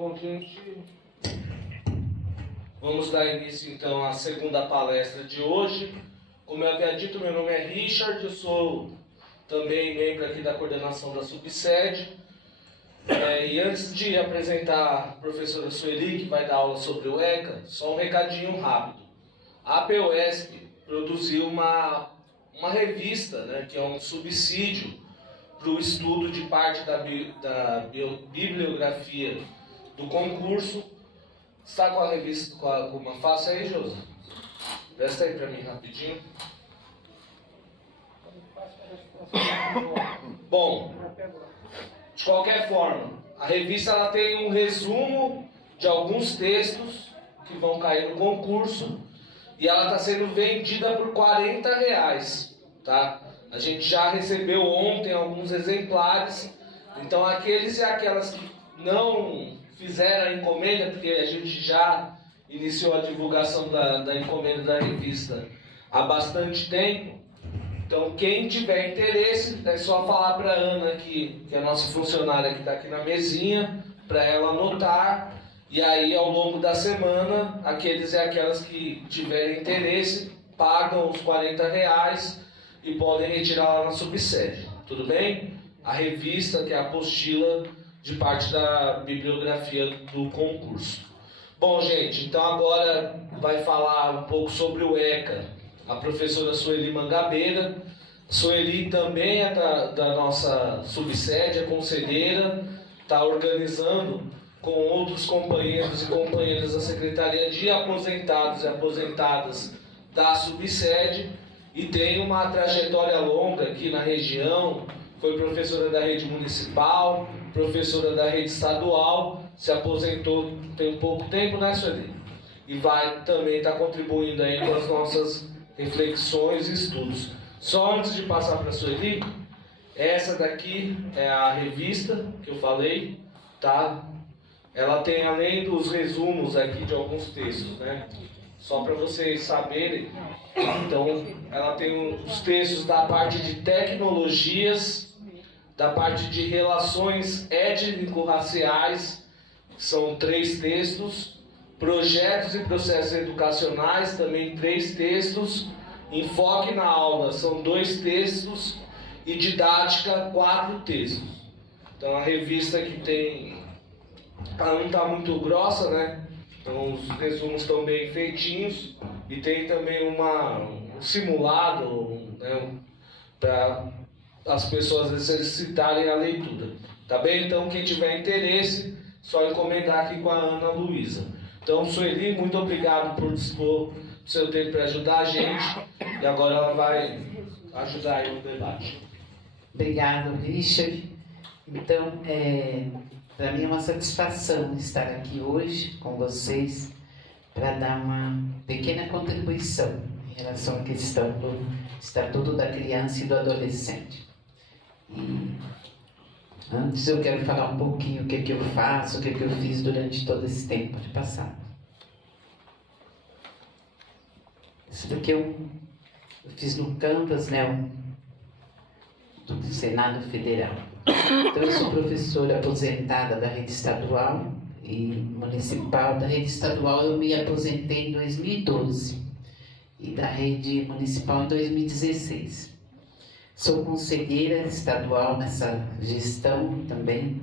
Bom, gente, vamos dar início então à segunda palestra de hoje. Como eu havia dito, meu nome é Richard, eu sou também membro aqui da coordenação da subsede. E antes de apresentar a professora Sueli, que vai dar aula sobre o ECA, só um recadinho rápido. A APUESP produziu uma revista, né, que é um subsídio para o estudo de parte da bibliografia do concurso. Está com a revista com uma face aí, Josi? Presta aí para mim rapidinho. Bom, de qualquer forma, a revista ela tem um resumo de alguns textos que vão cair no concurso e ela está sendo vendida por R$40, tá? A gente já recebeu ontem alguns exemplares, então aqueles e aquelas que não fizeram a encomenda, porque a gente já iniciou a divulgação da encomenda da revista há bastante tempo. Então, quem tiver interesse, é só falar para a Ana, que é a nossa funcionária que está aqui na mesinha, para ela anotar. E aí, ao longo da semana, aqueles e aquelas que tiverem interesse, pagam os R$40 e podem retirar lá na subsede. Tudo bem? A revista, que é a apostila de parte da bibliografia do concurso. Bom, gente, então agora vai falar um pouco sobre o ECA. A professora Sueli Mangabeira. Sueli também é da nossa subsede, é conselheira, está organizando com outros companheiros e companheiras da Secretaria de Aposentados e Aposentadas da subsede e tem uma trajetória longa aqui na região. Foi professora da rede municipal, professora da rede estadual, se aposentou tem pouco tempo, né, Sueli? E vai também estar contribuindo aí com as nossas reflexões e estudos. Só antes de passar para a Sueli, essa daqui é a revista que eu falei, tá? Ela tem, além dos resumos aqui de alguns textos, né? Só para vocês saberem, então ela tem os textos da parte de tecnologias, da parte de relações étnico-raciais, são 3 textos, projetos e processos educacionais, também 3 textos, enfoque na aula, são 2 textos, e didática, 4 textos. Então a revista que tem, ela não está muito grossa, né? Então os resumos estão bem feitinhos, e tem também um simulado, né, para as pessoas exercitarem a leitura. Tá bem? Então quem tiver interesse, só encomendar aqui com a Ana Luísa. Então, Sueli, muito obrigado por dispor do seu tempo para ajudar a gente. E agora ela vai ajudar aí no debate. Obrigado, Richard. Então, para mim é uma satisfação estar aqui hoje com vocês para dar uma pequena contribuição em relação à questão do Estatuto da Criança e do Adolescente. E antes eu quero falar um pouquinho o que eu faço, o que eu fiz durante todo esse tempo de passado. Isso daqui eu fiz no campus, né, do Senado Federal. Então eu sou professora aposentada da rede estadual e municipal. Da rede estadual eu me aposentei em 2012 e da rede municipal em 2016. Sou conselheira estadual nessa gestão também.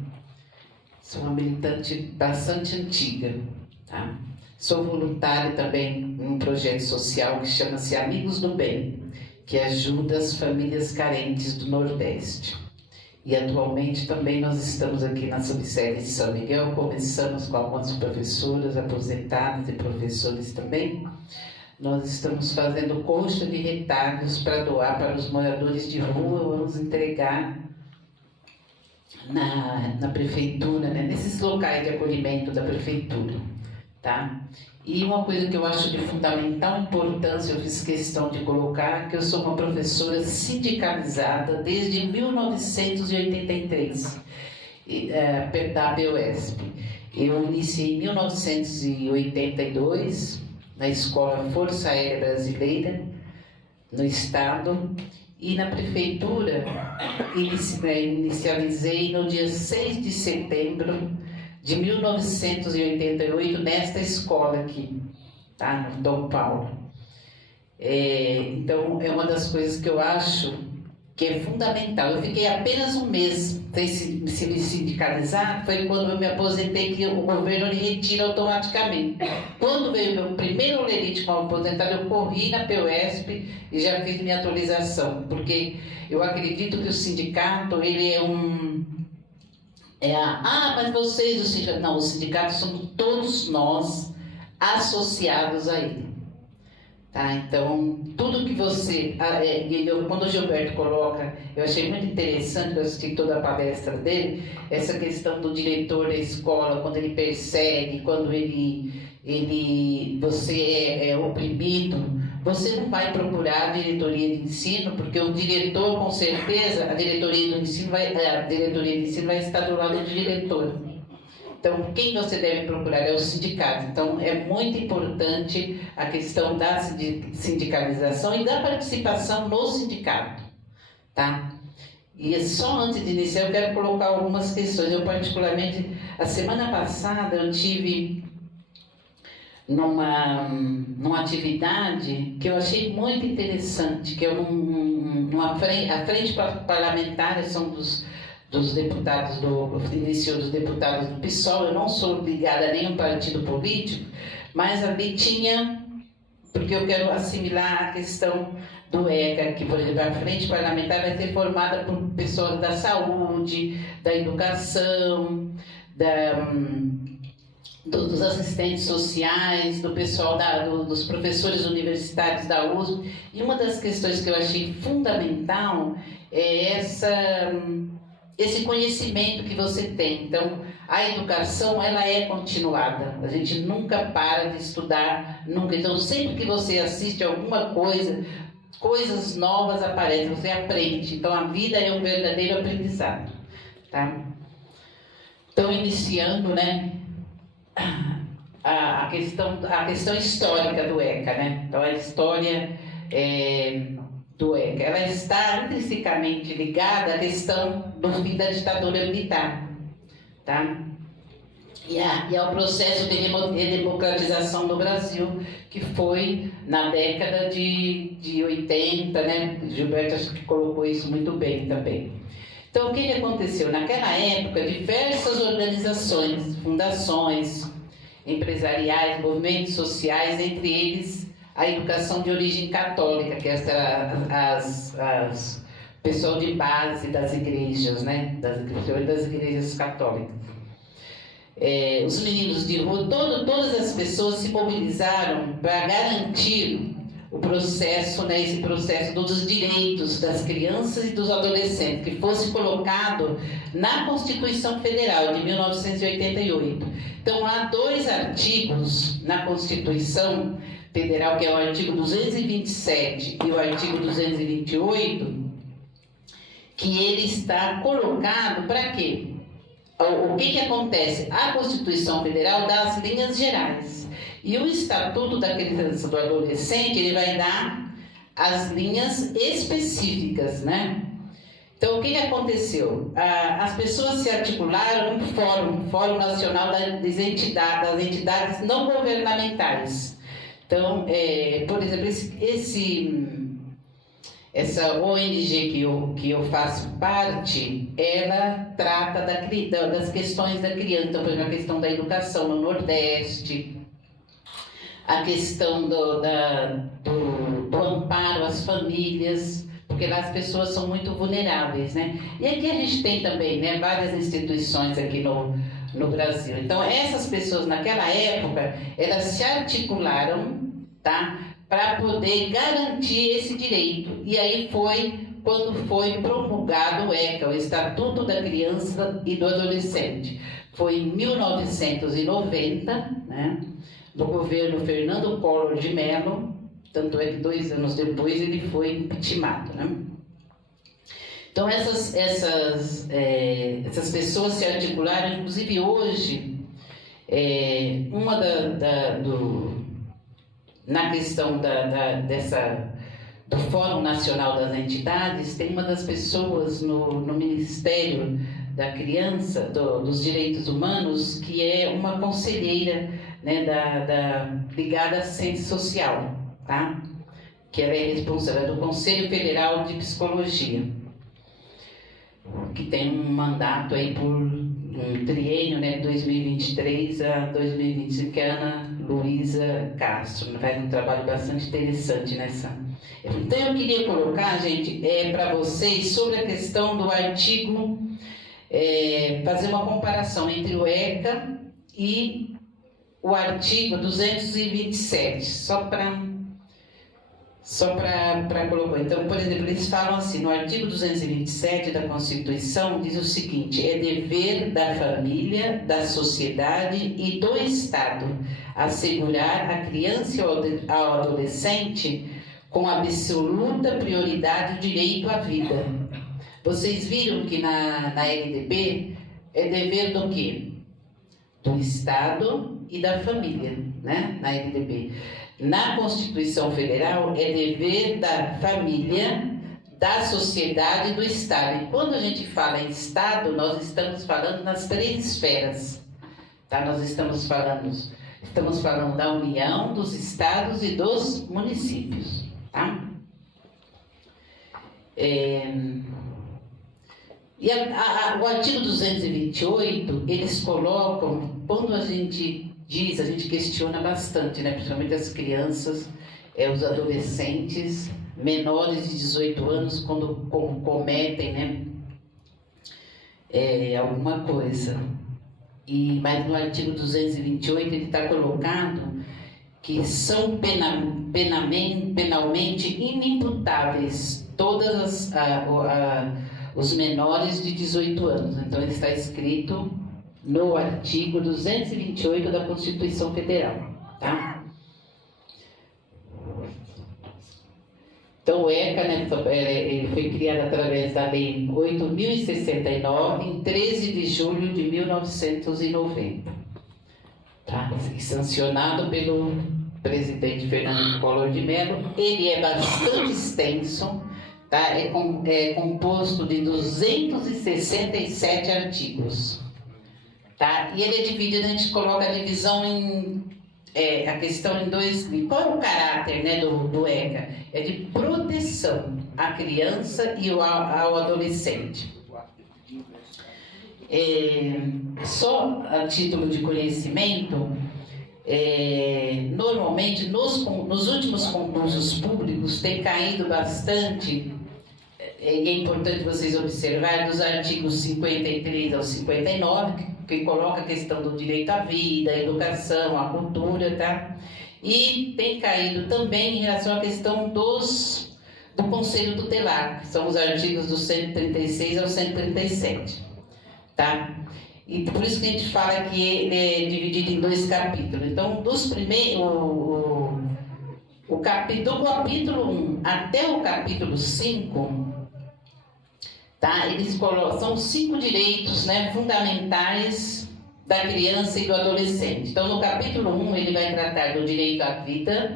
Sou uma militante bastante antiga, tá? Sou voluntária também em um projeto social que chama-se Amigos do Bem, que ajuda as famílias carentes do Nordeste. E atualmente também nós estamos aqui na subsede de São Miguel, começamos com algumas professoras aposentadas e professores também. Nós estamos fazendo coxa de retalhos para doar para os moradores de rua. Vamos entregar na prefeitura, né, nesses locais de acolhimento da prefeitura, tá? E uma coisa que eu acho de fundamental importância, eu fiz questão de colocar, que eu sou uma professora sindicalizada desde 1983, da APUESP. Eu iniciei em 1982, na Escola Força Aérea Brasileira, no Estado, e na Prefeitura inicializei no dia 6 de setembro de 1988 nesta escola aqui, tá? No Dom Paulo. Então, é uma das coisas que eu acho que é fundamental. Eu fiquei apenas um mês sem me sindicalizar, foi quando eu me aposentei, que o governo lhe retira automaticamente. Quando veio o meu primeiro olerite como aposentado, eu corri na PUESP e já fiz minha atualização, porque eu acredito que o sindicato, ele é mas vocês, o sindicato... Não, o sindicato somos todos nós associados a ele. Tá? Então, tudo que você... quando o Gilberto coloca, eu achei muito interessante, eu assisti toda a palestra dele, essa questão do diretor da escola, quando ele persegue, quando você é oprimido, você não vai procurar a diretoria de ensino, porque o diretor, com certeza, a diretoria de ensino vai estar do lado do diretor. Então, quem você deve procurar é o sindicato. Então, é muito importante a questão da sindicalização e da participação no sindicato, tá? E só antes de iniciar, eu quero colocar algumas questões. Eu, particularmente, a semana passada, eu tive numa atividade que eu achei muito interessante, que é a frente parlamentar, são dos deputados iniciou dos deputados do PSOL. Eu não sou ligada a nenhum partido político, mas ali tinha, porque eu quero assimilar a questão do ECA, que, por exemplo, a frente parlamentar vai ser formada por pessoas da saúde, da educação, dos assistentes sociais, do pessoal dos professores universitários da USP. E uma das questões que eu achei fundamental é esse conhecimento que você tem. Então, a educação, ela é continuada. A gente nunca para de estudar, nunca. Então, sempre que você assiste alguma coisa, coisas novas aparecem, você aprende. Então, a vida é um verdadeiro aprendizado, tá? Então, iniciando, né, a questão histórica do ECA, né? Então, a história do ECA, ela está intrinsecamente ligada à questão do fim da ditadura militar, tá? E ao processo de democratização do Brasil, que foi na década de 80, né? Gilberto acho que colocou isso muito bem também. Então, o que aconteceu? Naquela época, diversas organizações, fundações, empresariais, movimentos sociais, entre eles a educação de origem católica, que as pessoal de base das igrejas, né? das igrejas católicas. Os meninos de rua, todas as pessoas se mobilizaram para garantir o processo, né, esse processo dos direitos das crianças e dos adolescentes, que fosse colocado na Constituição Federal de 1988. Então, há 2 artigos na Constituição Federal, que é o artigo 227 e o artigo 228, que ele está colocado para quê? O que acontece? A Constituição Federal dá as linhas gerais. E o Estatuto da Criança e do Adolescente, ele vai dar as linhas específicas, né? Então, o que aconteceu? As pessoas se articularam no Fórum Nacional das Entidades Não Governamentais. Então, por exemplo, essa ONG que eu faço parte, ela trata das questões da criança. Então, por exemplo, a questão da educação no Nordeste, a questão do amparo às famílias, porque lá as pessoas são muito vulneráveis, né? E aqui a gente tem também, né, várias instituições aqui no Brasil. Então, essas pessoas, naquela época, elas se articularam, tá, para poder garantir esse direito. E aí foi quando foi promulgado o ECA, o Estatuto da Criança e do Adolescente. Foi em 1990, né, do governo Fernando Collor de Mello, tanto é que 2 anos depois ele foi impeachmentado, né? Então essas pessoas se articularam, inclusive hoje, na questão do Fórum Nacional das Entidades, tem uma das pessoas no Ministério da Criança, dos Direitos Humanos, que é uma conselheira, né, ligada à assistência social, tá? Que ela é responsável do Conselho Federal de Psicologia, que tem um mandato aí por um triênio, né, 2023 a 2025, que é a Ana Luísa Castro, faz um trabalho bastante interessante nessa. Então eu queria colocar, gente, para vocês sobre a questão do artigo, fazer uma comparação entre o ECA e o artigo 227, só para colocar. Então, por exemplo, eles falam assim, no artigo 227 da Constituição, diz o seguinte: é dever da família, da sociedade e do Estado assegurar à criança e ao adolescente com absoluta prioridade o direito à vida. Vocês viram que na LDB é dever do quê? Do Estado e da família, né? Na LDB. Na Constituição Federal é dever da família, da sociedade e do Estado. E quando a gente fala em Estado, nós estamos falando nas 3 esferas. Tá? Nós estamos falando da União, dos Estados e dos municípios. Tá? O artigo 228, eles colocam, quando a gente diz, a gente questiona bastante, né? Principalmente as crianças, os adolescentes menores de 18 anos, quando cometem, né, alguma coisa. Mas no artigo 228 ele está colocado que são penalmente inimputáveis todas os menores de 18 anos. Então ele está escrito no artigo 228 da Constituição Federal, tá? Então o ECA, né, ele foi criado através da Lei 8.069, em 13 de julho de 1990, tá? E sancionado pelo presidente Fernando Collor de Mello. Ele é bastante extenso, tá? É composto de 267 artigos. Tá? E ele é dividido, a gente coloca a divisão a questão em 2. Qual é o caráter, né, do ECA? É de proteção à criança e ao adolescente. Só a título de conhecimento, normalmente nos últimos concursos públicos tem caído bastante, e é importante vocês observarem, dos artigos 53 ao 59, que coloca a questão do direito à vida, à educação, à cultura, tá? E tem caído também em relação à questão do Conselho Tutelar, que são os artigos do 136 ao 137, tá? E por isso que a gente fala que ele é dividido em 2 capítulos. Então, dos primeiros, do capítulo 1 até o capítulo 5, tá? Eles colocam, são 5 direitos, né, fundamentais da criança e do adolescente. Então, no capítulo 1, ele vai tratar do direito à vida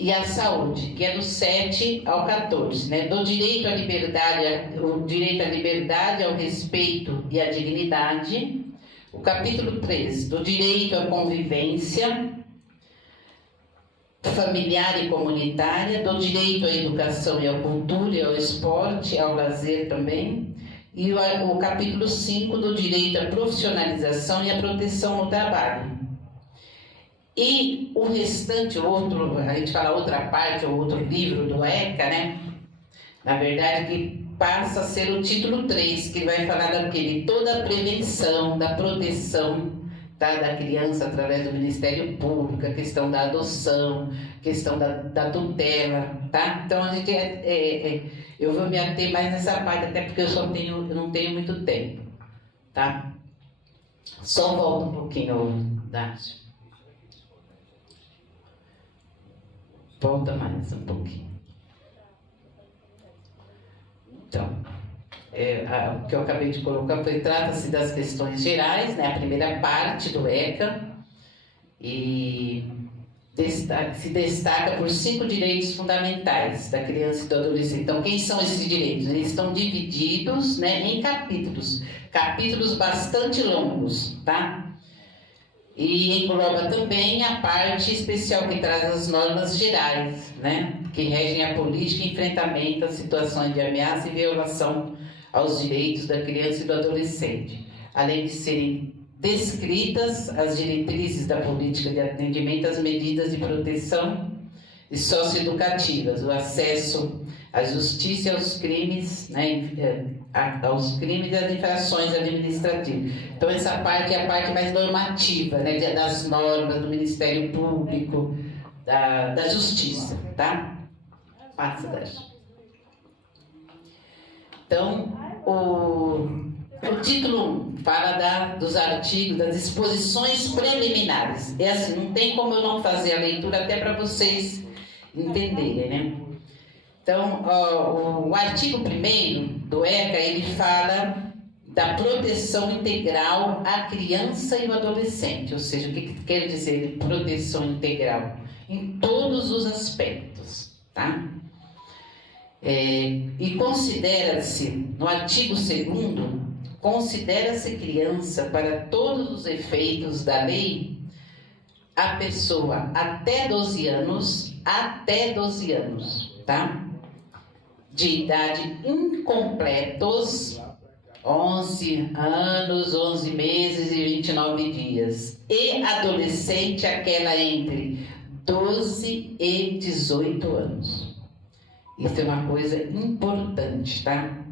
e à saúde, que é do 7 ao 14, né? Do direito à liberdade, o direito à liberdade, ao respeito e à dignidade. O capítulo 3, do direito à convivência familiar e comunitária, do direito à educação e à cultura, e ao esporte, ao lazer também, e o capítulo 5 do direito à profissionalização e à proteção no trabalho. E o restante, a gente fala outra parte, ou outro livro do ECA, né? Na verdade, que passa a ser o título 3, que vai falar de toda a prevenção, da proteção, tá, da criança através do Ministério Público, a questão da adoção, a questão da tutela, tá? Então a gente eu vou me ater mais nessa parte, até porque eu não tenho muito tempo, tá? Só volta um pouquinho, Dácio. Volta mais um pouquinho. Então, o que eu acabei de colocar trata-se das questões gerais, né? A primeira parte do ECA, e se destaca por 5 direitos fundamentais da criança e do adolescente. Então, quem são esses direitos? Eles estão divididos, né, em capítulos bastante longos, tá? E engloba também a parte especial que traz as normas gerais, né, que regem a política e enfrentamento às situações de ameaça e violação aos direitos da criança e do adolescente, além de serem descritas as diretrizes da política de atendimento às medidas de proteção e socioeducativas, o acesso à justiça e aos crimes, né, aos crimes e às infrações administrativas. Então essa parte é a parte mais normativa, né, das normas do Ministério Público, da Justiça, tá? Passa, Dash. Então, o título 1 fala dos artigos, das disposições preliminares. É assim, não tem como eu não fazer a leitura até para vocês entenderem, né? Então, o artigo 1º do ECA, ele fala da proteção integral à criança e ao adolescente. Ou seja, o que quer dizer proteção integral? Em todos os aspectos, tá? E considera-se, no artigo 2º, considera-se criança para todos os efeitos da lei a pessoa até 12 anos, tá? De idade incompletos, 11 anos, 11 meses e 29 dias, e adolescente aquela entre 12 e 18 anos. Isso é uma coisa importante, tá?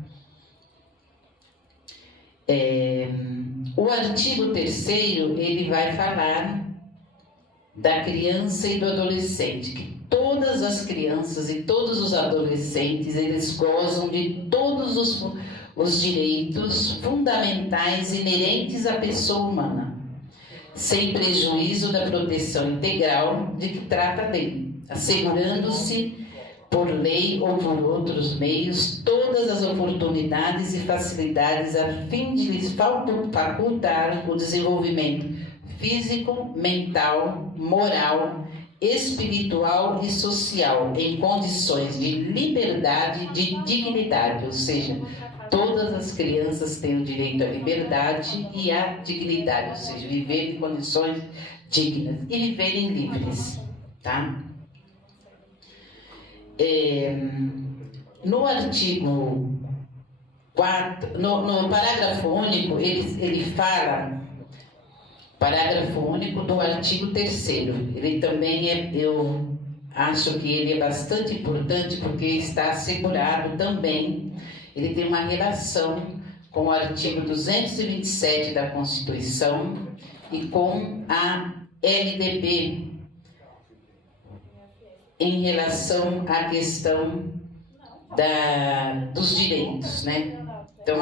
O artigo 3º, ele vai falar da criança e do adolescente, que todas as crianças e todos os adolescentes, eles gozam de todos os direitos fundamentais inerentes à pessoa humana, sem prejuízo da proteção integral de que trata a lei, assegurando-se por lei ou por outros meios todas as oportunidades e facilidades a fim de lhes facultar o desenvolvimento físico, mental, moral, espiritual e social em condições de liberdade, de dignidade, ou seja, todas as crianças têm o direito à liberdade e à dignidade, ou seja, viver em condições dignas e viverem livres, tá? No artigo 4, no parágrafo único, ele fala, parágrafo único do artigo 3º, ele também eu acho que ele é bastante importante porque está assegurado também, ele tem uma relação com o artigo 227 da Constituição e com a LDB, em relação à questão dos direitos, né? Então,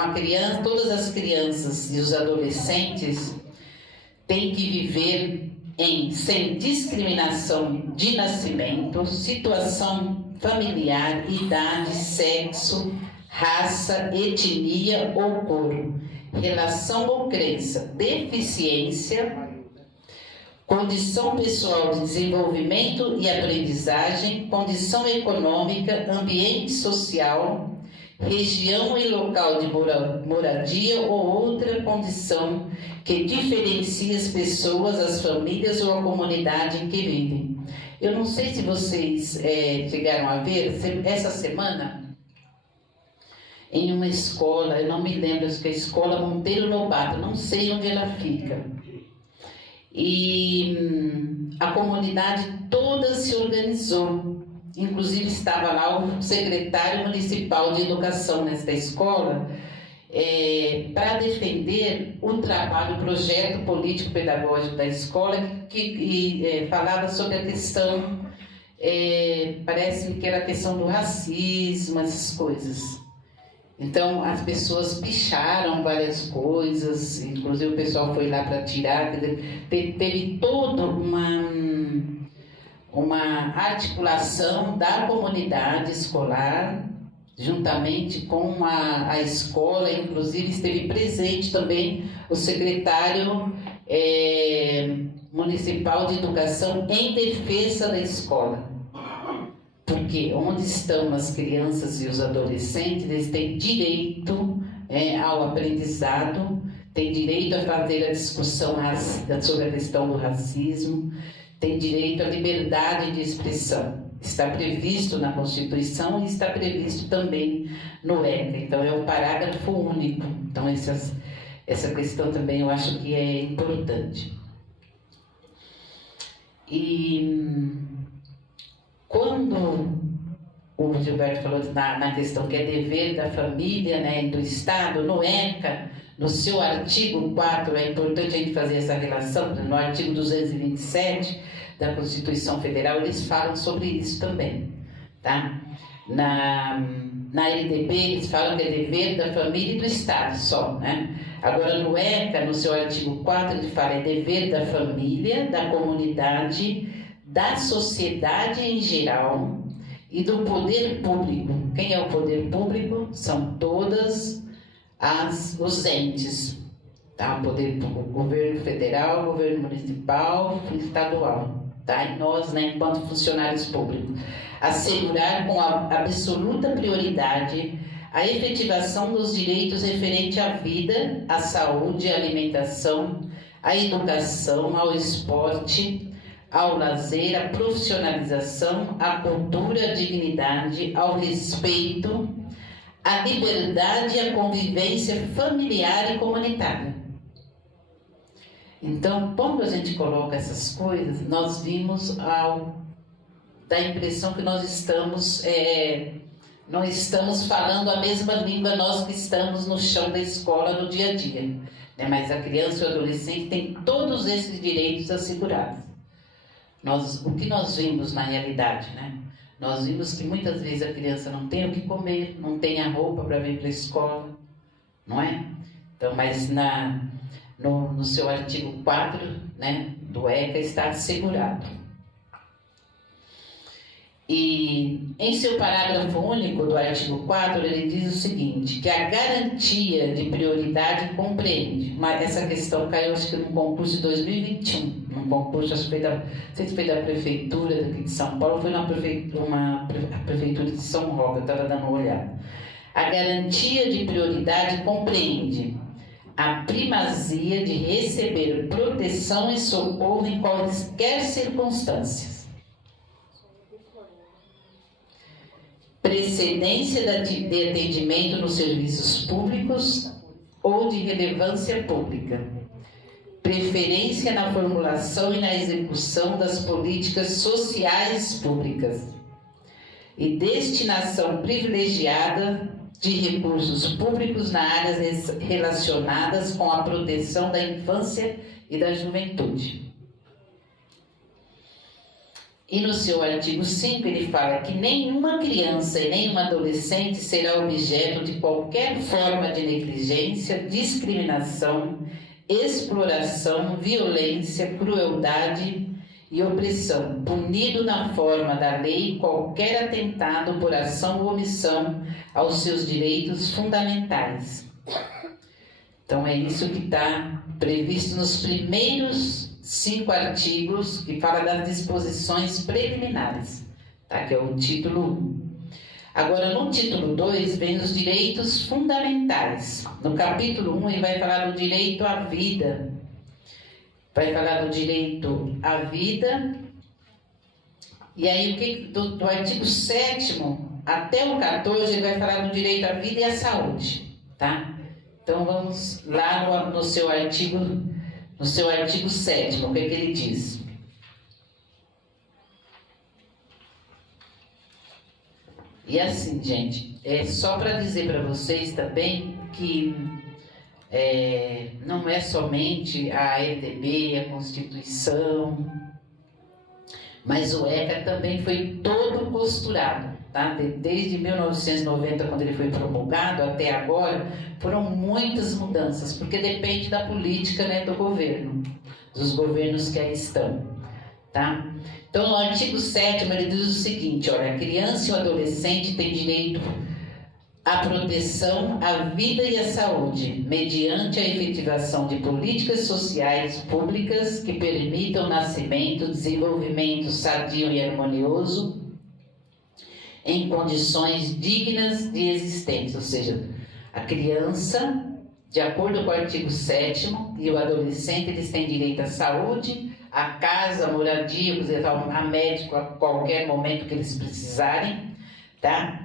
todas as crianças e os adolescentes têm que viver sem discriminação de nascimento, situação familiar, idade, sexo, raça, etnia ou cor, relação ou crença, deficiência, condição pessoal de desenvolvimento e aprendizagem, condição econômica, ambiente social, região e local de moradia ou outra condição que diferencie as pessoas, as famílias ou a comunidade em que vivem. Eu não sei se vocês chegaram a ver, essa semana, em uma escola, eu não me lembro, acho que é a Escola Monteiro Lobato, não sei onde ela fica. E a comunidade toda se organizou, inclusive estava lá o secretário municipal de educação nesta escola, para defender o trabalho, o projeto político-pedagógico da escola, que falava sobre a questão, parece que era a questão do racismo, essas coisas. Então, as pessoas picharam várias coisas, inclusive o pessoal foi lá para tirar, teve toda uma articulação da comunidade escolar, juntamente com a escola, inclusive esteve presente também o secretário Municipal de Educação em defesa da escola. Porque onde estão as crianças e os adolescentes, eles têm direito ao aprendizado, têm direito a fazer a discussão sobre a questão do racismo, têm direito à liberdade de expressão. Está previsto na Constituição e está previsto também no ECA. Então, é o parágrafo único. Então, essa questão também eu acho que é importante. E quando o Gilberto falou na questão que é dever da família, né, e do Estado, no ECA, no seu artigo 4, é importante a gente fazer essa relação, no artigo 227 da Constituição Federal, eles falam sobre isso também, tá? Na LDB, eles falam que é dever da família e do Estado só, né? Agora, no ECA, no seu artigo 4, ele fala é dever da família, da comunidade, da sociedade em geral e do poder público. Quem é o poder público? São todas os entes, tá? O poder público, governo federal, governo municipal e estadual, tá? E nós, né, enquanto funcionários públicos, assegurar com a absoluta prioridade a efetivação dos direitos referentes à vida, à saúde, à alimentação, à educação, ao esporte, ao lazer, à profissionalização, à cultura, à dignidade, ao respeito, à liberdade e à convivência familiar e comunitária. Então, quando a gente coloca essas coisas, nós vimos da impressão que nós estamos não estamos falando a mesma língua, nós que estamos no chão da escola no dia a dia, né? Mas a criança e o adolescente tem todos esses direitos assegurados. O que nós vimos na realidade, né? Nós vimos que muitas vezes a criança não tem o que comer, não tem a roupa para vir para a escola, não é? Então, mas no seu artigo 4, né, do ECA está assegurado. E em seu parágrafo único do artigo 4, ele diz o seguinte, que a garantia de prioridade compreende, mas essa questão caiu, acho que num concurso de 2021, num concurso, acho que não sei se foi da Prefeitura daqui de São Paulo, foi na Prefeitura de São Roque, eu estava dando uma olhada. A garantia de prioridade compreende a primazia de receber proteção e socorro em quaisquer circunstâncias, precedência de atendimento nos serviços públicos ou de relevância pública, preferência na formulação e na execução das políticas sociais públicas e destinação privilegiada de recursos públicos nas áreas relacionadas com a proteção da infância e da juventude. E no seu artigo 5 ele fala que nenhuma criança e nenhuma adolescente será objeto de qualquer forma de negligência, discriminação, exploração, violência, crueldade e opressão, punido na forma da lei qualquer atentado por ação ou omissão aos seus direitos fundamentais. Então é isso que está previsto nos primeiros 5 artigos que fala das disposições preliminares, tá? Que é o título 1. Agora, no título 2, vem os direitos fundamentais. No capítulo 1, ele vai falar do direito à vida. Vai falar do direito à vida. E aí, do artigo 7º até o 14, ele vai falar do direito à vida e à saúde, tá? Então, vamos lá no seu artigo 7º, o que é que ele diz? E assim, gente, é só para dizer para vocês também que não é somente a LDB, a Constituição, mas o ECA também foi todo costurado, tá? Desde 1990, quando ele foi promulgado, até agora, foram muitas mudanças, porque depende da política, né, do governo, dos governos que aí estão, tá? Então, no artigo 7º, ele diz o seguinte, olha, a criança e o adolescente têm direito a proteção à vida e à saúde, mediante a efetivação de políticas sociais públicas que permitam o nascimento, desenvolvimento sadio e harmonioso em condições dignas de existência. Ou seja, a criança, de acordo com o artigo 7º, e o adolescente, eles têm direito à saúde, à casa, à moradia, a médico a qualquer momento que eles precisarem, tá?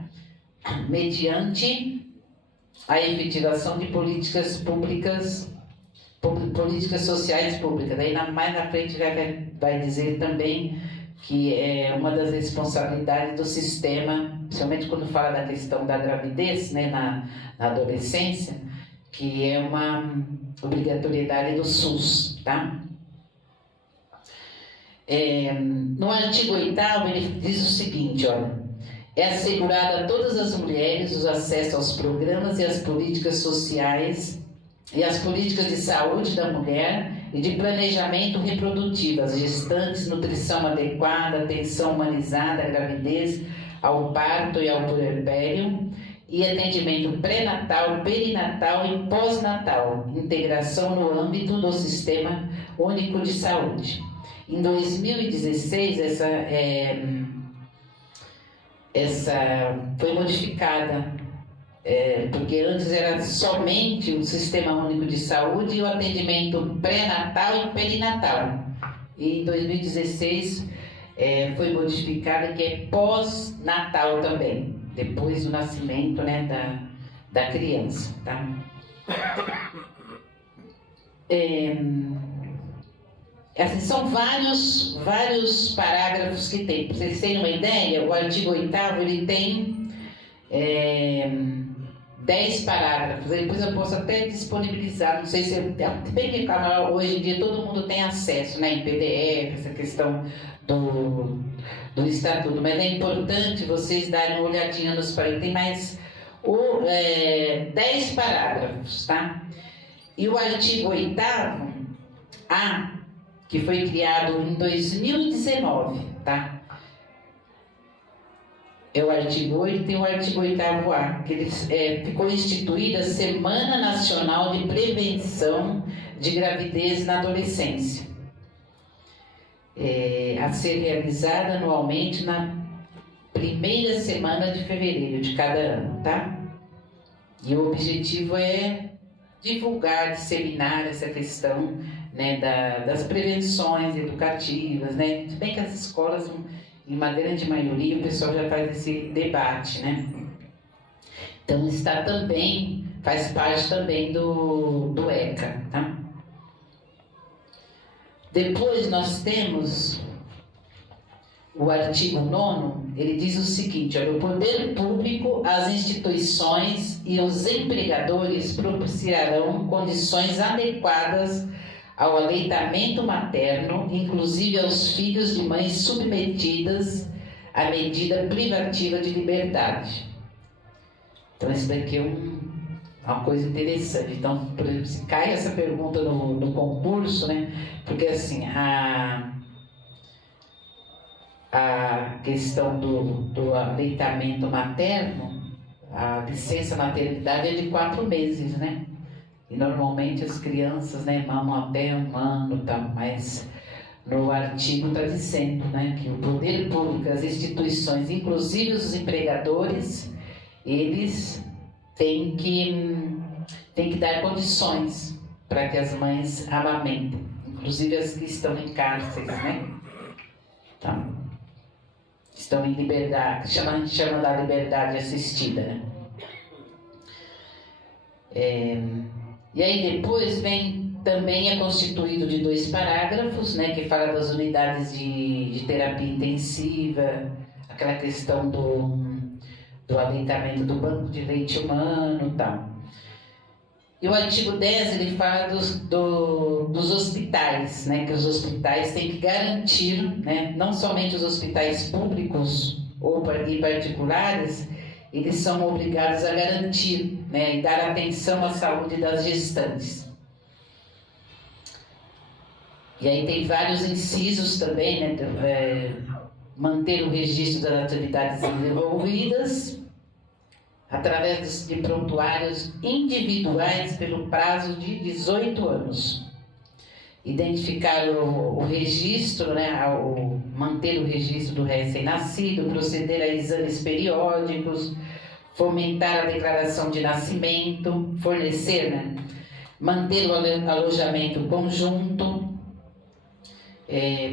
Mediante a efetivação de políticas públicas, políticas sociais públicas. Daí mais na frente vai dizer também que é uma das responsabilidades do sistema, principalmente quando fala da questão da gravidez, né, na adolescência, que é uma obrigatoriedade do SUS, tá? No artigo 8º ele diz o seguinte, olha: é assegurado a todas as mulheres o acesso aos programas e às políticas sociais e às políticas de saúde da mulher e de planejamento reprodutivo, às gestantes, nutrição adequada, atenção humanizada à gravidez, ao parto e ao puerpério, e atendimento pré-natal, perinatal e pós-natal, integração no âmbito do Sistema Único de Saúde. Em 2016, essa foi modificada, porque antes era somente o Sistema Único de Saúde e o atendimento pré-natal e perinatal. E em 2016 foi modificada, que é pós-natal também, depois do nascimento, né, da criança, tá? Assim, são vários parágrafos que tem. Para vocês terem uma ideia, o artigo 8º ele tem 10 parágrafos. Depois eu posso até disponibilizar, não sei se... Bem que hoje em dia todo mundo tem acesso, né, em PDF, essa questão do estatuto, mas é importante vocês darem uma olhadinha nos parágrafos. Tem mais 10 parágrafos, tá? E o artigo 8º-A, que foi criado em 2019, tá? É o artigo 8, tem o artigo 8º-A, que ficou instituída a Semana Nacional de Prevenção de Gravidez na Adolescência, a ser realizada anualmente na primeira semana de fevereiro de cada ano, tá? E o objetivo é divulgar, disseminar essa questão, né, das prevenções educativas, né? Bem que as escolas, em uma grande maioria, o pessoal já faz esse debate, né? Então faz parte também do ECA, tá? Depois nós temos o artigo 9º, ele diz o seguinte, olha: o poder público, as instituições e os empregadores propiciarão condições adequadas ao aleitamento materno, inclusive aos filhos de mães submetidas à medida privativa de liberdade. Então, isso daqui é uma coisa interessante. Então, por exemplo, se cai essa pergunta no concurso, né? Porque, assim, a questão do aleitamento materno, a licença maternidade é de 4 meses, né? E normalmente as crianças, né, mamam até 1 ano, tá? Mas no artigo está dizendo, né, que o poder público, as instituições, inclusive os empregadores, eles têm que dar condições para que as mães amamentem, inclusive as que estão em cárceres, né? Tá? Estão em liberdade, a gente chama da liberdade assistida, né? E aí depois também é constituído de 2 parágrafos, né, que fala das unidades de terapia intensiva, aquela questão do aleitamento do banco de leite humano e tal. E o artigo 10, ele fala dos hospitais, né, que os hospitais têm que garantir, né, não somente os hospitais públicos e particulares, eles são obrigados a garantir, né, e dar atenção à saúde das gestantes. E aí tem vários incisos também, né, manter o registro das atividades desenvolvidas, através de prontuários individuais pelo prazo de 18 anos. Identificar o registro, né, manter o registro do recém-nascido, proceder a exames periódicos, fomentar a declaração de nascimento, fornecer, né, manter o alojamento conjunto,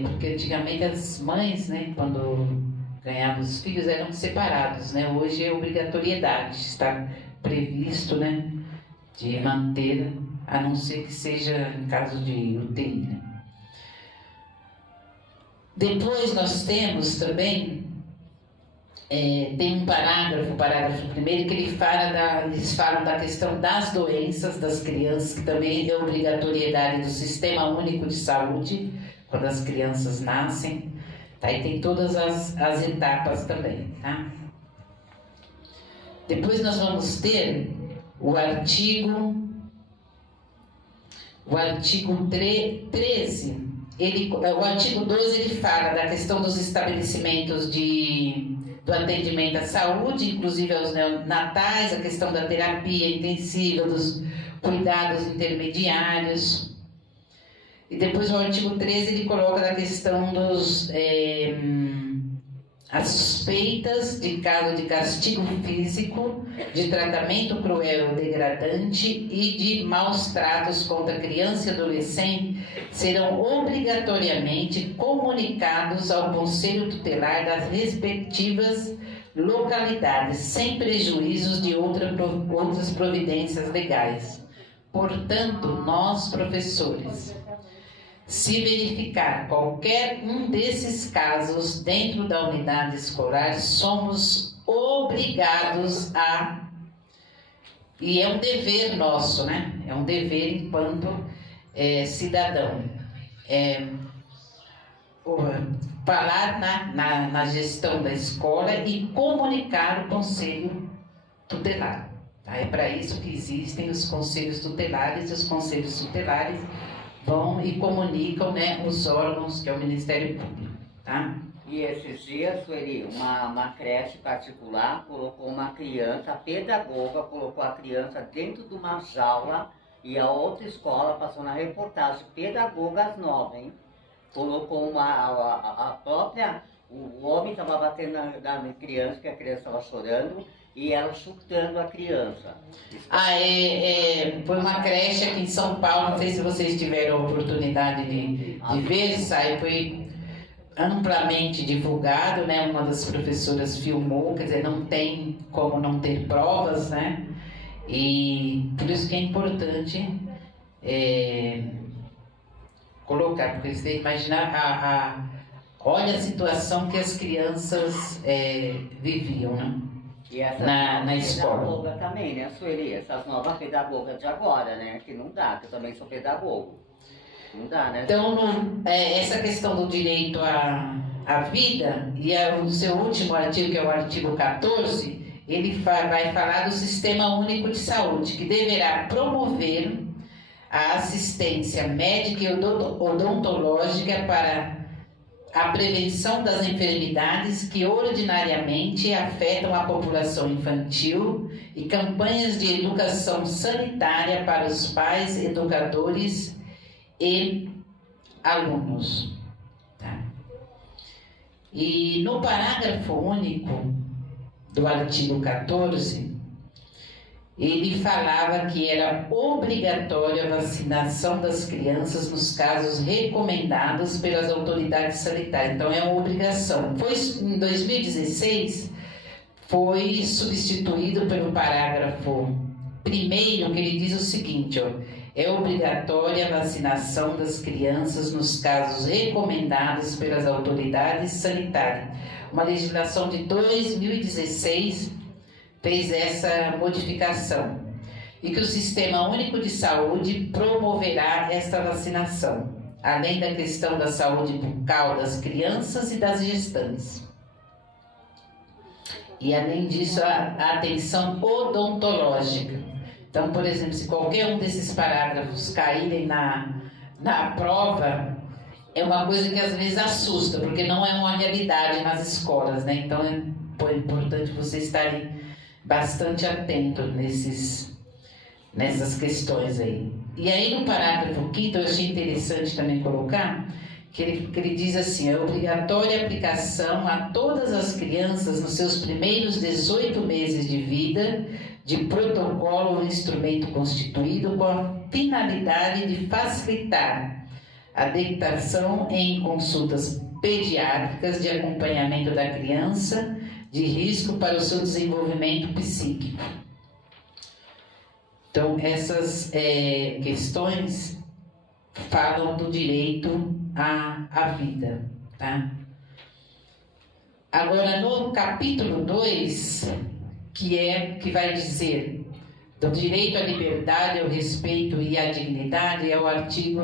porque antigamente as mães, né, quando ganhavam os filhos, eram separados, né? Hoje é obrigatoriedade, está previsto, né, de manter, a não ser que seja em caso de UTI. Né? Depois nós temos também, tem um parágrafo primeiro, que eles falam da questão das doenças das crianças, que também é obrigatoriedade do Sistema Único de Saúde, quando as crianças nascem. Tá? E tem todas as etapas também. Tá? Depois nós vamos ter o artigo 13. O artigo 12 ele fala da questão dos estabelecimentos do atendimento à saúde, inclusive aos neonatais, a questão da terapia intensiva, dos cuidados intermediários. E depois o artigo 13 ele coloca da questão as suspeitas de caso de castigo físico, de tratamento cruel ou degradante e de maus tratos contra criança e adolescente serão obrigatoriamente comunicados ao Conselho Tutelar das respectivas localidades, sem prejuízos de outras providências legais. Portanto, nós, professores, se verificar qualquer um desses casos dentro da unidade escolar, somos obrigados e é um dever nosso, né? É um dever enquanto cidadão. Falar na gestão da escola e comunicar o conselho tutelar. Tá? É para isso que existem os conselhos tutelares, e os conselhos tutelares vão e comunicam, né, os órgãos, que é o Ministério Público, tá? E esses dias, Sueli, uma creche particular colocou uma criança, a pedagoga colocou a criança dentro de uma jaula e a outra escola passou na reportagem, pedagogas novas, hein? Colocou a própria, o homem estava batendo na criança, que a criança estava chorando, e ela chutando a criança. Foi uma creche aqui em São Paulo, não sei se vocês tiveram a oportunidade de ver, foi amplamente divulgado, né? Uma das professoras filmou, quer dizer, não tem como não ter provas, né? E por isso que é importante colocar, porque você imaginar, olha a situação que as crianças viviam, né? E essa na escola. Pedagoga também, né, Sueli? Essas novas pedagogas de agora, né? Que não dá, que eu também sou pedagogo. Não dá, né? Então, essa questão do direito à vida, e o seu último artigo, que é o artigo 14, ele vai falar do Sistema Único de Saúde, que deverá promover a assistência médica e odontológica para a prevenção das enfermidades que ordinariamente afetam a população infantil e campanhas de educação sanitária para os pais, educadores e alunos. Tá? E no parágrafo único do artigo 14, ele falava que era obrigatória a vacinação das crianças nos casos recomendados pelas autoridades sanitárias. Então, é uma obrigação. Em 2016, foi substituído pelo parágrafo primeiro, que ele diz o seguinte, é obrigatória a vacinação das crianças nos casos recomendados pelas autoridades sanitárias. Uma legislação de 2016 fez essa modificação e que o Sistema Único de Saúde promoverá esta vacinação, além da questão da saúde bucal das crianças e das gestantes. E além disso, a atenção odontológica. Então, por exemplo, se qualquer um desses parágrafos caírem na prova, é uma coisa que às vezes assusta, porque não é uma realidade nas escolas, né? Então é importante vocês estarem bastante atento nessas questões aí. E aí no parágrafo 5º eu achei interessante também colocar que ele diz assim: é obrigatória a aplicação a todas as crianças nos seus primeiros 18 meses de vida de protocolo ou instrumento constituído com a finalidade de facilitar a detectação em consultas pediátricas de acompanhamento da criança de risco para o seu desenvolvimento psíquico. Então, essas questões falam do direito à vida, tá? Agora, no capítulo 2, que vai dizer do direito à liberdade, ao respeito e à dignidade, é o artigo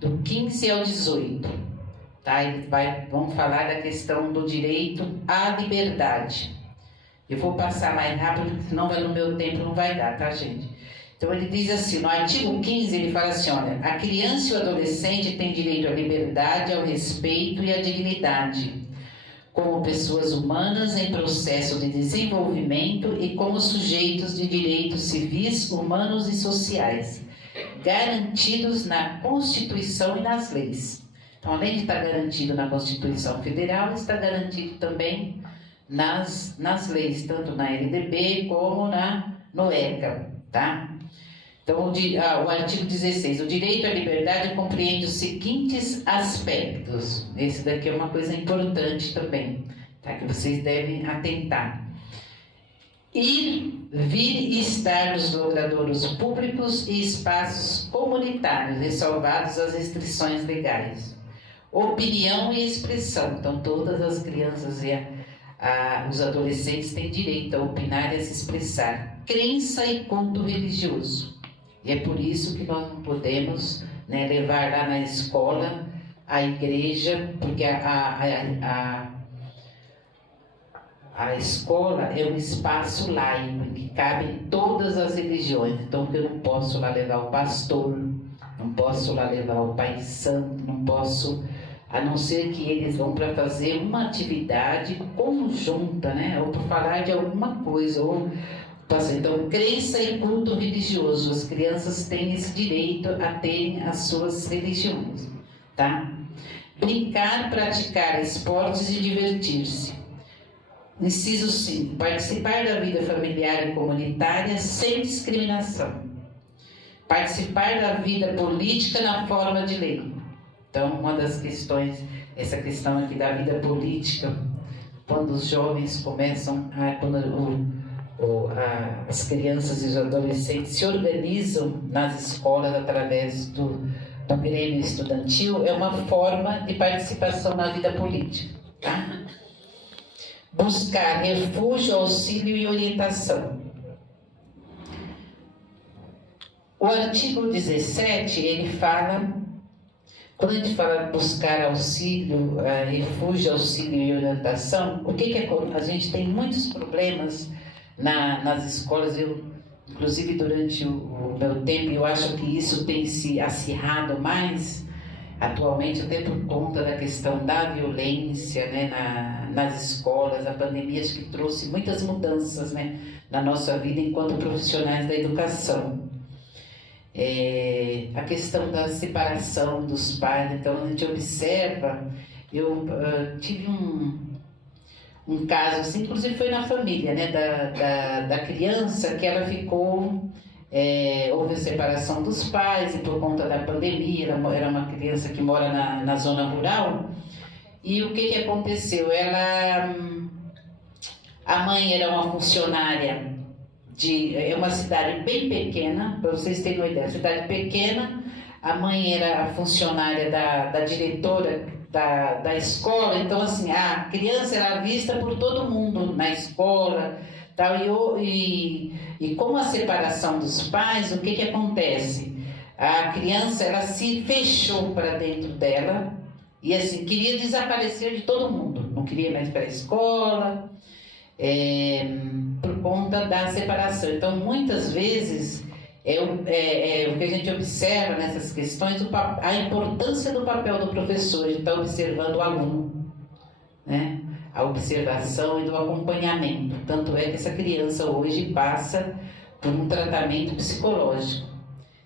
do 15 ao 18, tá? Vamos falar da questão do direito à liberdade. Eu vou passar mais rápido, porque senão no meu tempo não vai dar, tá, gente? Então ele diz assim, no artigo 15 ele fala assim, olha, a criança e o adolescente têm direito à liberdade, ao respeito e à dignidade, como pessoas humanas em processo de desenvolvimento e como sujeitos de direitos civis, humanos e sociais, garantidos na Constituição e nas leis. Então, além de estar garantido na Constituição Federal, está garantido também nas leis, tanto na LDB como no ECA, tá? Então, o artigo 16, o direito à liberdade compreende os seguintes aspectos. Esse daqui é uma coisa importante também, tá? Que vocês devem atentar. Ir, vir e estar nos logradouros públicos e espaços comunitários, ressalvados as restrições legais. Opinião e expressão. Então, todas as crianças e os adolescentes têm direito a opinar e a se expressar. Crença e culto religioso. E é por isso que nós não podemos, né, levar lá na escola a igreja, porque a escola é um espaço laico, em que cabem todas as religiões. Então eu não posso lá levar o pastor, não posso lá levar o pai santo, não posso, a não ser que eles vão para fazer uma atividade conjunta, né, ou para falar de alguma coisa, ou então, crença e culto religioso. As crianças têm esse direito a terem as suas religiões, tá? Brincar, praticar esportes e divertir-se. Inciso 5. Participar da vida familiar e comunitária sem discriminação. Participar da vida política na forma de lei. Então, uma das questões, essa questão aqui da vida política, quando os jovens começam as crianças e os adolescentes se organizam nas escolas através do grêmio estudantil, é uma forma de participação na vida política, tá? Buscar refúgio, auxílio e orientação. O artigo 17, ele fala, quando a gente fala buscar auxílio, refúgio, auxílio e orientação, o que a gente tem muitos problemas nas escolas. Eu, inclusive durante o meu tempo, eu acho que isso tem se acirrado mais atualmente, até por conta da questão da violência, né, nas escolas. A pandemia acho que trouxe muitas mudanças, né, na nossa vida enquanto profissionais da educação. A questão da separação dos pais, então a gente observa, eu tive um caso, assim, inclusive foi na família, né, da criança, que ela ficou, houve a separação dos pais, e por conta da pandemia, ela era uma criança que mora na zona rural, e o que aconteceu? A mãe era uma funcionária é uma cidade bem pequena, para vocês terem uma ideia, cidade pequena, a mãe era a funcionária da diretora da escola, então assim, a criança era vista por todo mundo na escola, tal, e com a separação dos pais, o que acontece? A criança, ela se fechou para dentro dela e assim, queria desaparecer de todo mundo, não queria mais ir para a escola, por conta da separação. Então, muitas vezes, o que a gente observa nessas questões, a importância do papel do professor, de estar observando o aluno, né? a observação e do acompanhamento. Tanto é que essa criança hoje passa por um tratamento psicológico.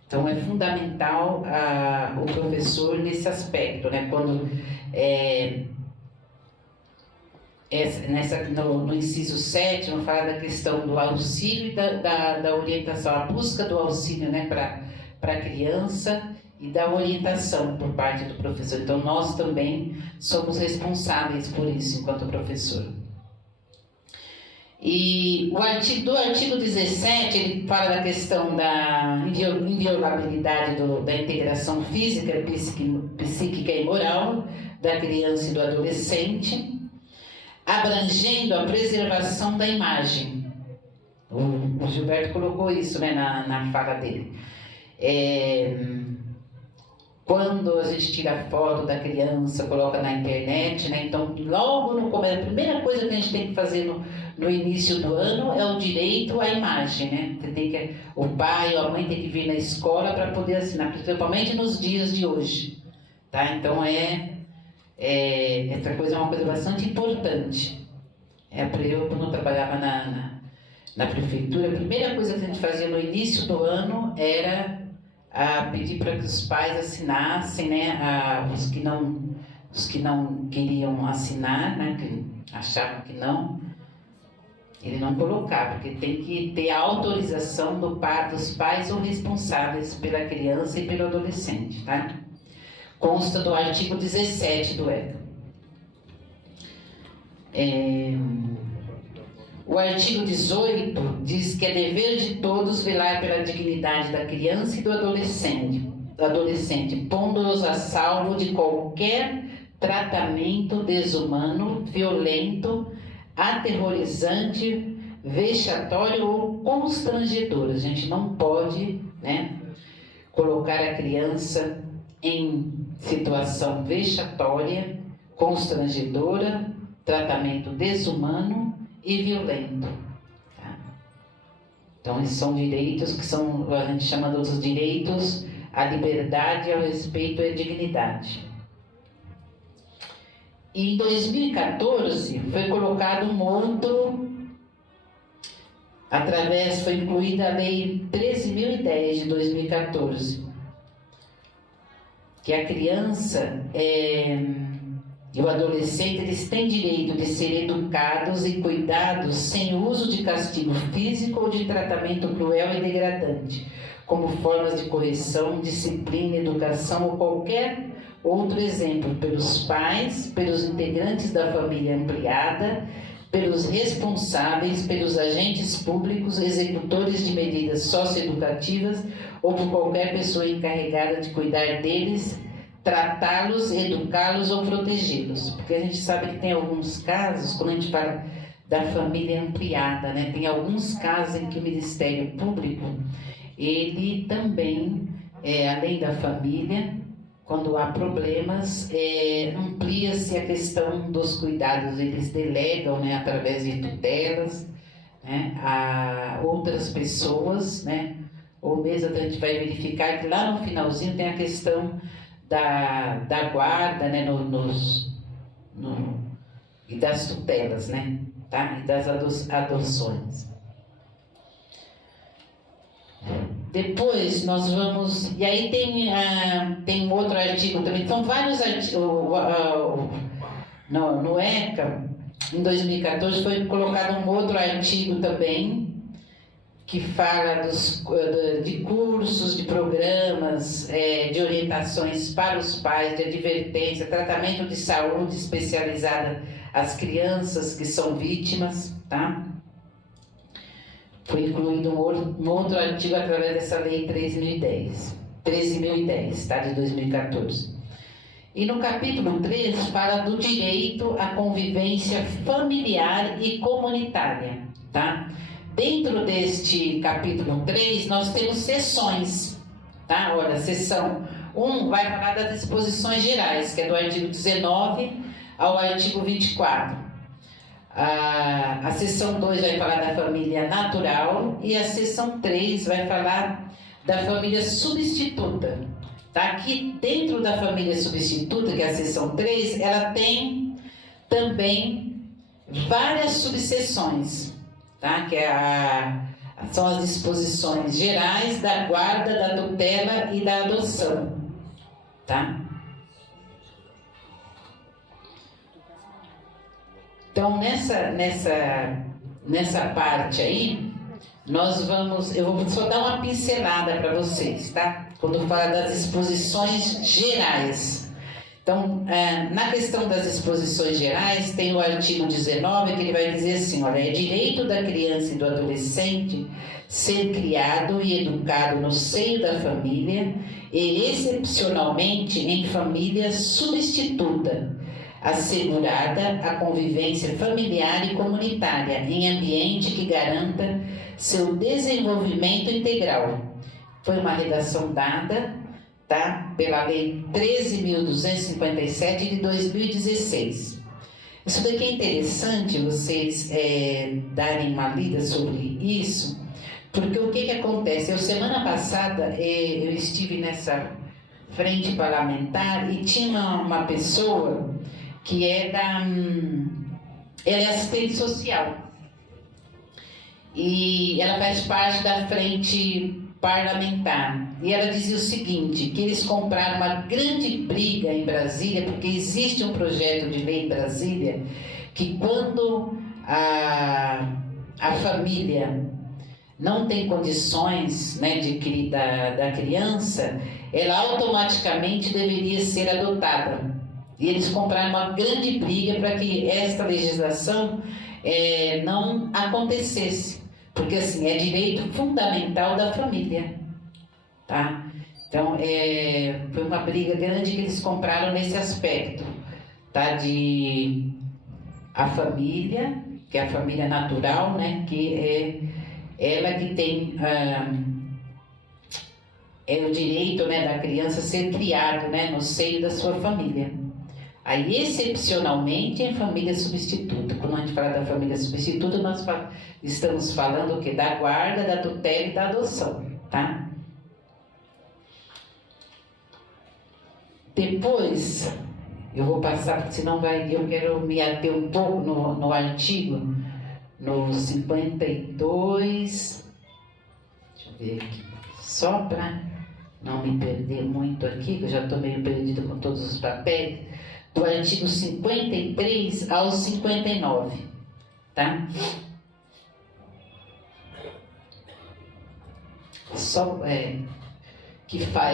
Então é fundamental o professor nesse aspecto, né? Quando no inciso 7 fala da questão do auxílio e da orientação, a busca do auxílio, né, para a criança e da orientação por parte do professor. Então nós também somos responsáveis por isso enquanto professor. E do artigo 17, ele fala da questão da inviolabilidade da integração física, psíquica e moral da criança e do adolescente, abrangendo a preservação da imagem. O Gilberto colocou isso, né, na fala dele. Quando a gente tira foto da criança, coloca na internet, né? Então, logo no começo, a primeira coisa que a gente tem que fazer no início do ano é o direito à imagem, né? O pai ou a mãe tem que vir na escola para poder assinar, principalmente nos dias de hoje, tá? Então, essa coisa é uma coisa bastante importante. Quando eu trabalhava na prefeitura, a primeira coisa que a gente fazia no início do ano era pedir para que os pais assinassem, né, os que não queriam assinar, né, que achavam que não, ele não colocar, porque tem que ter a autorização dos pais ou responsáveis pela criança e pelo adolescente, tá? Consta do artigo 17 do ECA. O artigo 18 diz que é dever de todos velar pela dignidade da criança e do adolescente, pondo-os a salvo de qualquer tratamento desumano, violento, aterrorizante, vexatório ou constrangedor. A gente não pode, né, colocar a criança em situação vexatória, constrangedora, tratamento desumano e violento. Tá? Então, esses são direitos que a gente chama dos direitos à liberdade, ao respeito e à dignidade. E em 2014 foi colocado foi incluída a Lei 13.010 de 2014, que a criança e o adolescente, eles têm direito de ser educados e cuidados sem uso de castigo físico ou de tratamento cruel e degradante, como formas de correção, disciplina, educação ou qualquer outro exemplo, pelos pais, pelos integrantes da família ampliada, pelos responsáveis, pelos agentes públicos, executores de medidas socioeducativas ou por qualquer pessoa encarregada de cuidar deles, tratá-los, educá-los ou protegê-los. Porque a gente sabe que tem alguns casos, quando a gente fala da família ampliada, né? Tem alguns casos em que o Ministério Público, ele também, além da família, quando há problemas, amplia-se a questão dos cuidados. Eles delegam, né, através de tutelas, né, a outras pessoas, né? Ou mesmo a gente vai verificar que lá no finalzinho tem a questão da guarda, né, e das tutelas, né, tá? E das adoções. Depois nós vamos... E aí tem outro artigo também. São vários artigos. No ECA, em 2014, foi colocado um outro artigo também, que fala de cursos, de programas, de orientações para os pais, de advertência, tratamento de saúde especializada às crianças que são vítimas, tá? Foi incluído um outro artigo através dessa lei 13.010, tá? De 2014. E no capítulo 3 fala do direito à convivência familiar e comunitária, tá? Dentro deste capítulo 3, nós temos seções, tá? Olha, a seção 1 vai falar das disposições gerais, que é do artigo 19 ao artigo 24. A seção 2 vai falar da família natural e a seção 3 vai falar da família substituta. Tá? Aqui dentro da família substituta, que é a seção 3, ela tem também várias subseções, tá? Que são as disposições gerais da guarda, da tutela e da adoção, tá? Então, nessa parte aí, eu vou só dar uma pincelada para vocês, tá? Quando eu falo das disposições gerais. Então, na questão das disposições gerais, tem o artigo 19, que ele vai dizer assim, olha, é direito da criança e do adolescente ser criado e educado no seio da família e, excepcionalmente, em família substituta, assegurada a convivência familiar e comunitária em ambiente que garanta seu desenvolvimento integral. Foi uma redação dada, tá, pela Lei 13.257 de 2016. Isso daqui é interessante vocês darem uma lida sobre isso, porque o que acontece? Semana passada eu estive nessa frente parlamentar e tinha uma pessoa que ela é assistente social. E ela faz parte da frente parlamentar. E ela dizia o seguinte, que eles compraram uma grande briga em Brasília, porque existe um projeto de lei em Brasília, que quando a família não tem condições, né, da criança, ela automaticamente deveria ser adotada. E eles compraram uma grande briga para que esta legislação não acontecesse, porque assim, é direito fundamental da família, tá? Então, foi uma briga grande que eles compraram nesse aspecto, tá? De a família, que é a família natural, né? Que é ela que tem o direito, né, da criança ser criado, né, no seio da sua família. Aí, excepcionalmente, em família substituta. Quando a gente fala da família substituta, nós estamos falando o quê? Da guarda, da tutela e da adoção, tá? Depois, eu vou passar, porque senão eu quero me ater um pouco no artigo, no 52, deixa eu ver aqui, só para não me perder muito aqui, que eu já estou meio perdido com todos os papéis, do artigo 53 ao 59, tá?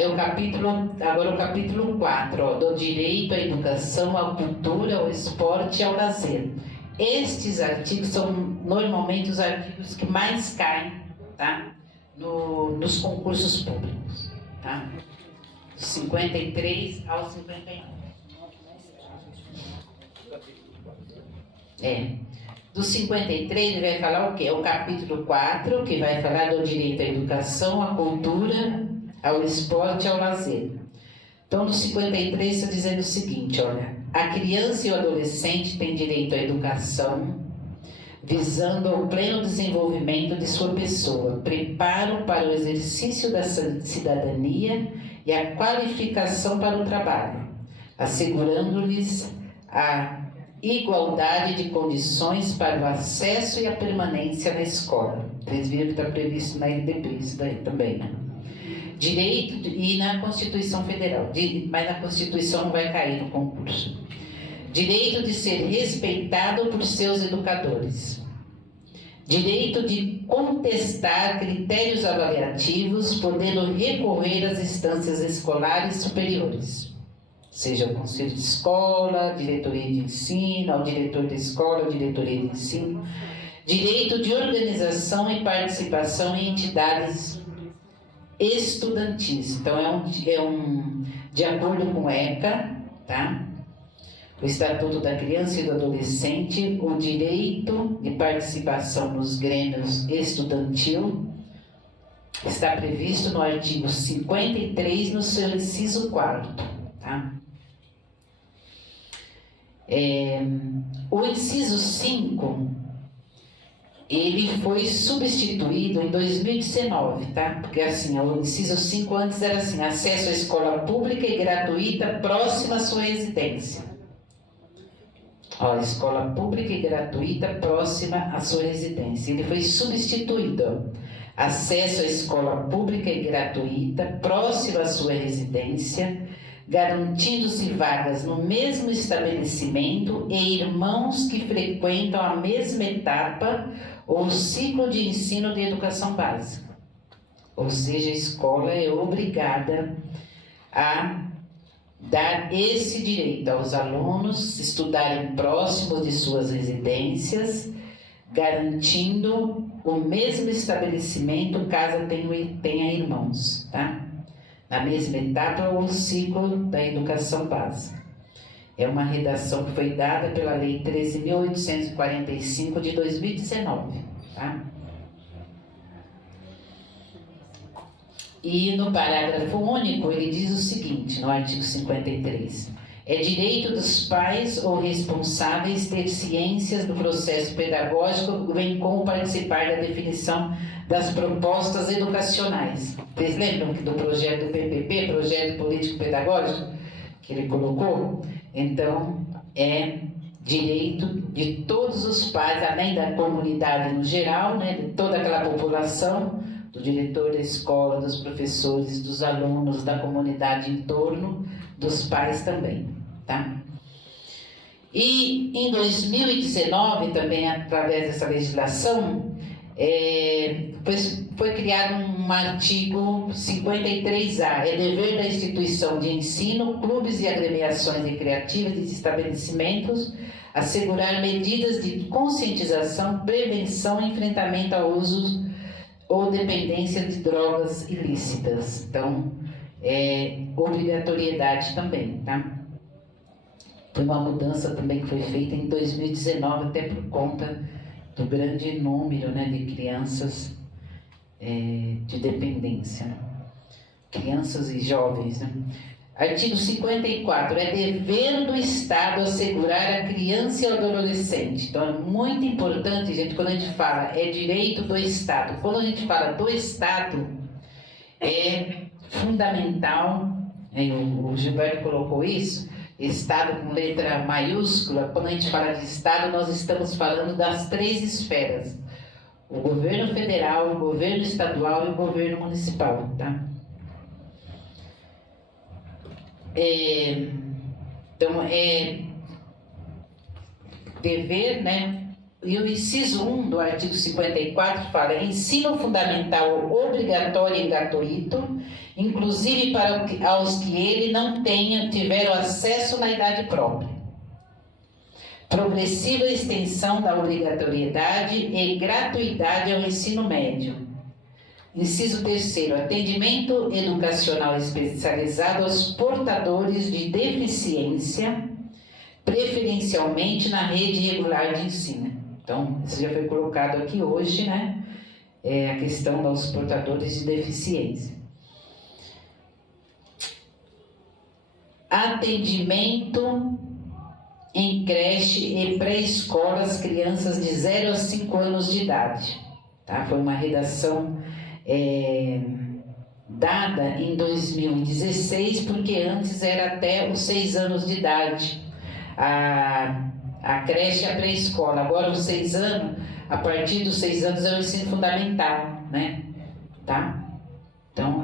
O capítulo 4, ó, do direito à educação, à cultura, ao esporte e ao lazer. Estes artigos são normalmente os artigos que mais caem, tá? Nos concursos públicos, tá? 53 ao 59. Do 53 ele vai falar o quê? O capítulo 4, que vai falar do direito à educação, à cultura, ao esporte e ao lazer. Então, no 53 está dizendo o seguinte, olha, a criança e o adolescente têm direito à educação, visando ao pleno desenvolvimento de sua pessoa, preparo para o exercício da cidadania e a qualificação para o trabalho, assegurando-lhes a igualdade de condições para o acesso e a permanência na escola. Vocês viram que está previsto na LDB isso daí também, né? Direito, e na Constituição Federal, mas na Constituição não vai cair no concurso. Direito de ser respeitado por seus educadores. Direito de contestar critérios avaliativos, podendo recorrer às instâncias escolares superiores, seja o conselho de escola, diretoria de ensino, ao diretor da escola, diretoria de ensino. Direito de organização e participação em entidades estudantis. Então, de acordo com o ECA, tá? O Estatuto da Criança e do Adolescente, o direito de participação nos grêmios estudantil está previsto no artigo 53, no seu inciso 4º, tá? O inciso 5, ele foi substituído em 2019, tá? Porque assim, o inciso 5 antes era assim, acesso à escola pública e gratuita próxima à sua residência. Ó, escola pública e gratuita próxima à sua residência. Ele foi substituído. Ó. Acesso à escola pública e gratuita próxima à sua residência, garantindo-se vagas no mesmo estabelecimento e irmãos que frequentam a mesma etapa ou ciclo de ensino de educação básica. Ou seja, a escola é obrigada a dar esse direito aos alunos estudarem próximos de suas residências, garantindo o mesmo estabelecimento caso tenha irmãos, tá? Na mesma etapa ou ciclo da educação básica. É uma redação que foi dada pela Lei 13.845 de 2019, tá? E no parágrafo único ele diz o seguinte, no artigo 53. É direito dos pais ou responsáveis ter ciências do processo pedagógico, bem como participar da definição das propostas educacionais. Vocês lembram do projeto do PPP, Projeto Político Pedagógico, que ele colocou? Então, é direito de todos os pais, além da comunidade no geral, né, de toda aquela população, do diretor da escola, dos professores, dos alunos, da comunidade em torno, dos pais também, tá? E em 2019, também através dessa legislação, foi criado um artigo 53A, é dever da instituição de ensino, clubes e agremiações recreativas de estabelecimentos, assegurar medidas de conscientização, prevenção e enfrentamento ao uso ou dependência de drogas ilícitas. Então, obrigatoriedade também, tá? Foi uma mudança também que foi feita em 2019, até por conta do grande número, né, de crianças de dependência, né? Crianças e jovens, né? Artigo 54, é dever do Estado assegurar a criança e o adolescente. Então é muito importante, gente, quando a gente fala é direito do Estado. Quando a gente fala do Estado, é fundamental, o Gilberto colocou isso, Estado com letra maiúscula. Quando a gente fala de Estado, nós estamos falando das 3 esferas. O governo federal, o governo estadual e o governo municipal, tá? Então, dever, né? E o inciso 1 do artigo 54 fala: ensino fundamental obrigatório e gratuito, inclusive para aos que ele não tiveram acesso na idade própria. Progressiva extensão da obrigatoriedade e gratuidade ao ensino médio. Inciso 3º, atendimento educacional especializado aos portadores de deficiência, preferencialmente na rede regular de ensino. Então, isso já foi colocado aqui hoje, né? A questão dos portadores de deficiência. Atendimento em creche e pré-escola às crianças de 0 a 5 anos de idade. Tá? Foi uma redação dada em 2016, porque antes era até os 6 anos de idade. A creche e a pré-escola. Agora, os 6 anos, a partir dos 6 anos é o ensino fundamental, né? Tá? Então,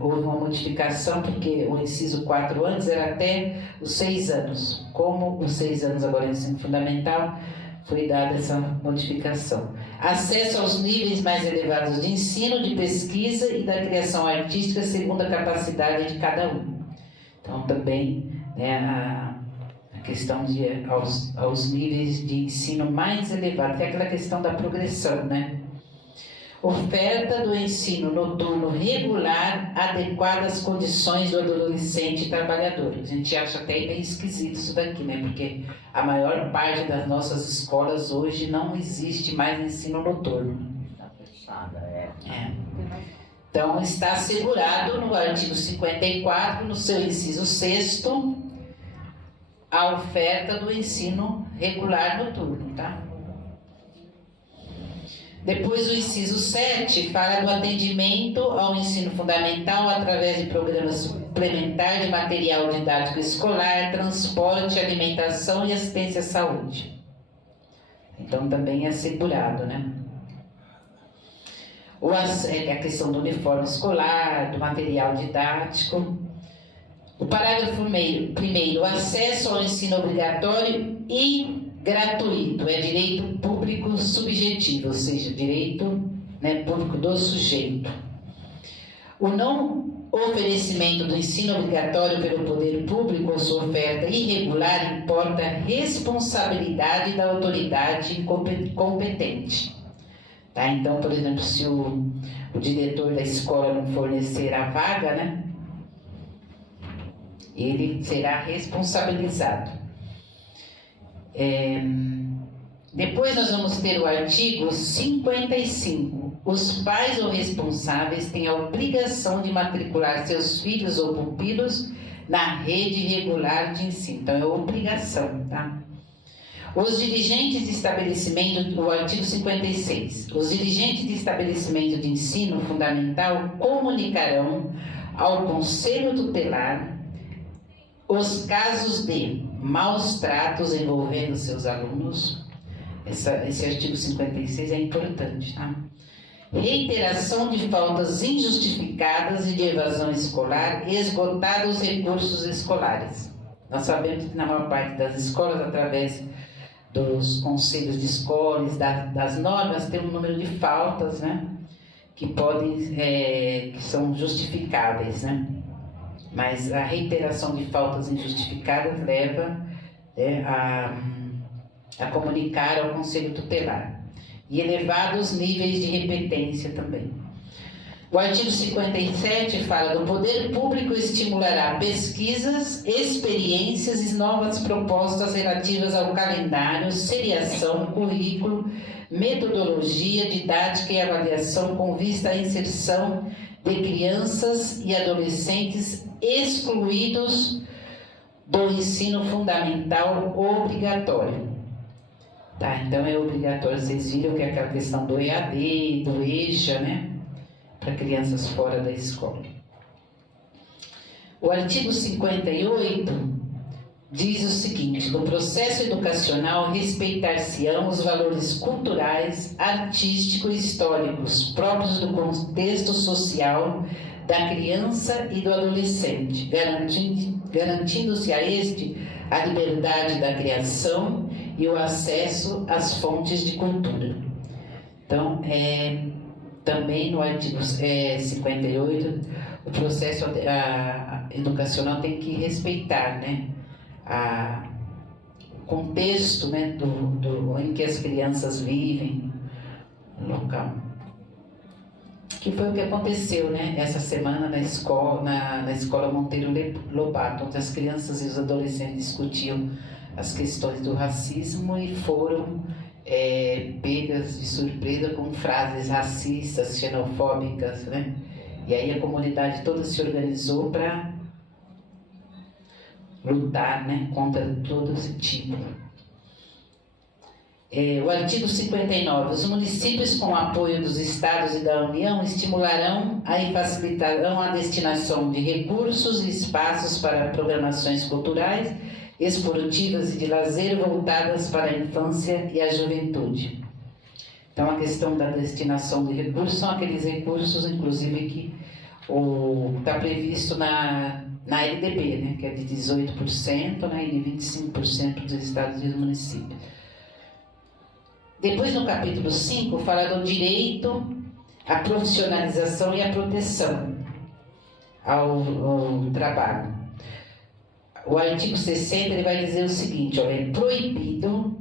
houve uma modificação, porque o inciso 4 antes era até os 6 anos. Como os 6 anos agora é o ensino fundamental, foi dada essa modificação. Acesso aos níveis mais elevados de ensino, de pesquisa e da criação artística segundo a capacidade de cada um. Então, também, né, a questão aos níveis de ensino mais elevados, que é aquela questão da progressão, né? Oferta do ensino noturno regular adequada às condições do adolescente trabalhador. A gente acha até bem esquisito isso daqui, né? Porque a maior parte das nossas escolas hoje não existe mais ensino noturno. Está fechada, Então, está assegurado no artigo 54, no seu inciso 6º, a oferta do ensino regular noturno, tá? Depois o inciso 7 fala do atendimento ao ensino fundamental através de programas suplementares de material didático escolar, transporte, alimentação e assistência à saúde. Então também é assegurado, né? A questão do uniforme escolar, do material didático. O parágrafo primeiro, o acesso ao ensino obrigatório e gratuito, é direito público subjetivo, ou seja, direito, né, público do sujeito. O não oferecimento do ensino obrigatório pelo poder público ou sua oferta irregular importa a responsabilidade da autoridade competente. Tá? Então, por exemplo, se o diretor da escola não fornecer a vaga, né, ele será responsabilizado. Depois nós vamos ter o artigo 55. Os pais ou responsáveis têm a obrigação de matricular seus filhos ou pupilos na rede regular de ensino. Então é obrigação, tá? Os dirigentes de estabelecimento, o artigo 56. Os dirigentes de estabelecimento de ensino fundamental comunicarão ao Conselho Tutelar os casos de maus tratos envolvendo seus alunos. Esse artigo 56 é importante, tá? Reiteração de faltas injustificadas e de evasão escolar, esgotados os recursos escolares. Nós sabemos que na maior parte das escolas, através dos conselhos de escolas, das normas, tem um número de faltas, né, que são justificáveis, né? Mas a reiteração de faltas injustificadas leva a comunicar ao Conselho Tutelar. E elevados níveis de repetência também. O artigo 57 fala do poder público estimulará pesquisas, experiências e novas propostas relativas ao calendário, seriação, currículo, metodologia, didática e avaliação com vista à inserção de crianças e adolescentes excluídos do ensino fundamental obrigatório. Tá, então é obrigatório, vocês viram que é aquela questão do EAD, do EJA, né? Para crianças fora da escola. O artigo 58 diz o seguinte: no processo educacional respeitar-se-ão os valores culturais, artísticos e históricos próprios do contexto social da criança e do adolescente, garantindo-se a este a liberdade da criação e o acesso às fontes de cultura. Então, também no artigo 58, o processo educacional tem que respeitar, né, o contexto, né, em que as crianças vivem no local. Que foi o que aconteceu, né, essa semana na escola Monteiro Lobato, onde as crianças e os adolescentes discutiam as questões do racismo e foram pegas de surpresa com frases racistas, xenofóbicas, né? E aí a comunidade toda se organizou para lutar, né, contra todo esse tipo. O artigo 59. Os municípios, com o apoio dos estados e da União, estimularão e facilitarão a destinação de recursos e espaços para programações culturais, esportivas e de lazer voltadas para a infância e a juventude. Então, a questão da destinação de recursos são aqueles recursos, inclusive, que está previsto na LDB, né, que é de 18%, né, e de 25% dos estados e dos municípios. Depois, no capítulo 5, fala do direito à profissionalização e à proteção ao trabalho. O artigo 60 ele vai dizer o seguinte: olha, é proibido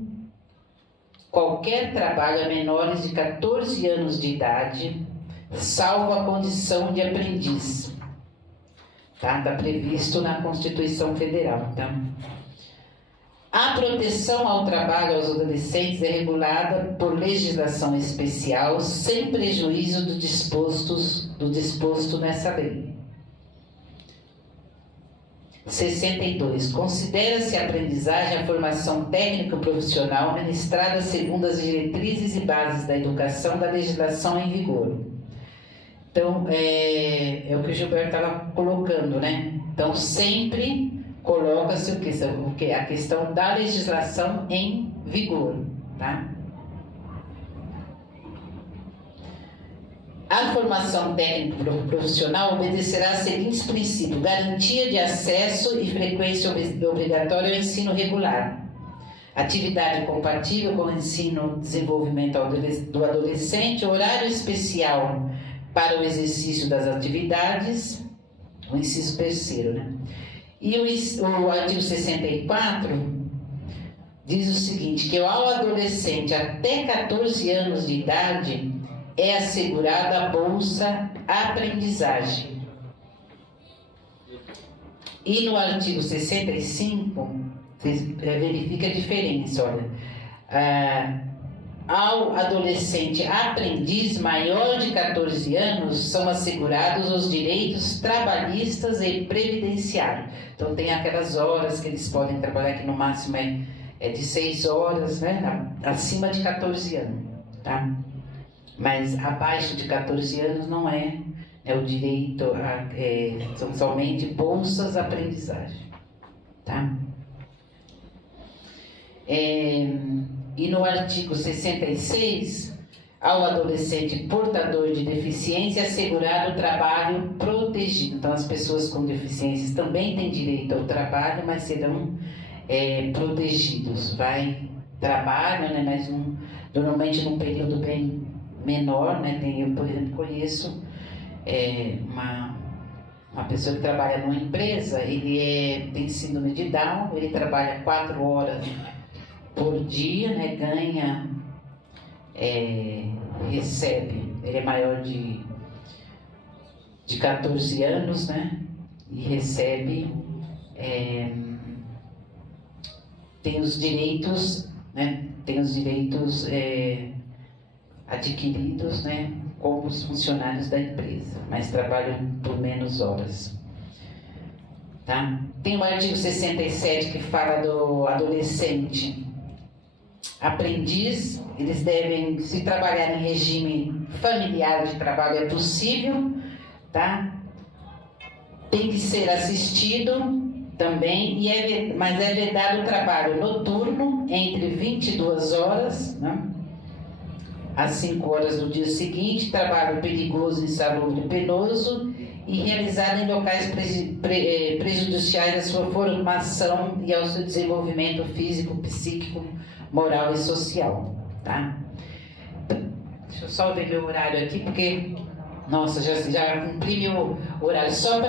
qualquer trabalho a menores de 14 anos de idade, salvo a condição de aprendiz. Está previsto na Constituição Federal. Tá? A proteção ao trabalho aos adolescentes é regulada por legislação especial, sem prejuízo do disposto nessa lei. 62. Considera-se aprendizagem a formação técnico-profissional ministrada segundo as diretrizes e bases da educação da legislação em vigor. Então, é o que o Gilberto estava colocando, né? Então, sempre coloca-se o que? A questão da legislação em vigor, tá? A formação técnico-profissional obedecerá aos seguintes princípios: garantia de acesso e frequência obrigatória ao ensino regular, atividade compatível com o ensino e desenvolvimento do adolescente, horário especial para o exercício das atividades, o inciso terceiro, né? E o artigo 64 diz o seguinte, que ao adolescente até 14 anos de idade é assegurada a bolsa aprendizagem. E no artigo 65, verifica a diferença, olha. Ao adolescente aprendiz maior de 14 anos são assegurados os direitos trabalhistas e previdenciários. Então tem aquelas horas que eles podem trabalhar, que no máximo é de 6 horas, né? Acima de 14 anos, tá? Mas abaixo de 14 anos não é o direito, são somente bolsas aprendizagem, tá? E no artigo 66, ao adolescente portador de deficiência é assegurado o trabalho protegido. Então, as pessoas com deficiências também têm direito ao trabalho, mas serão protegidos. Trabalham, né, mas normalmente num período bem menor, né? Eu, por exemplo, conheço uma pessoa que trabalha numa empresa, ele tem síndrome de Down, ele trabalha 4 horas por dia, né, ganha, recebe, ele é maior de 14 anos, né, e recebe, tem os direitos, né, adquiridos, né, como os funcionários da empresa, mas trabalham por menos horas. Tá? Tem o artigo 67 que fala do adolescente aprendiz, eles devem, se trabalhar em regime familiar de trabalho é possível, tá? Tem que ser assistido também, mas é vedado o trabalho noturno entre 22 horas, né, às 5 horas do dia seguinte, trabalho perigoso, insalubre, penoso e realizado em locais prejudiciais à sua formação e ao seu desenvolvimento físico, psíquico, moral e social, tá? Deixa eu só ver meu horário aqui, porque, nossa, já cumpri meu horário. Só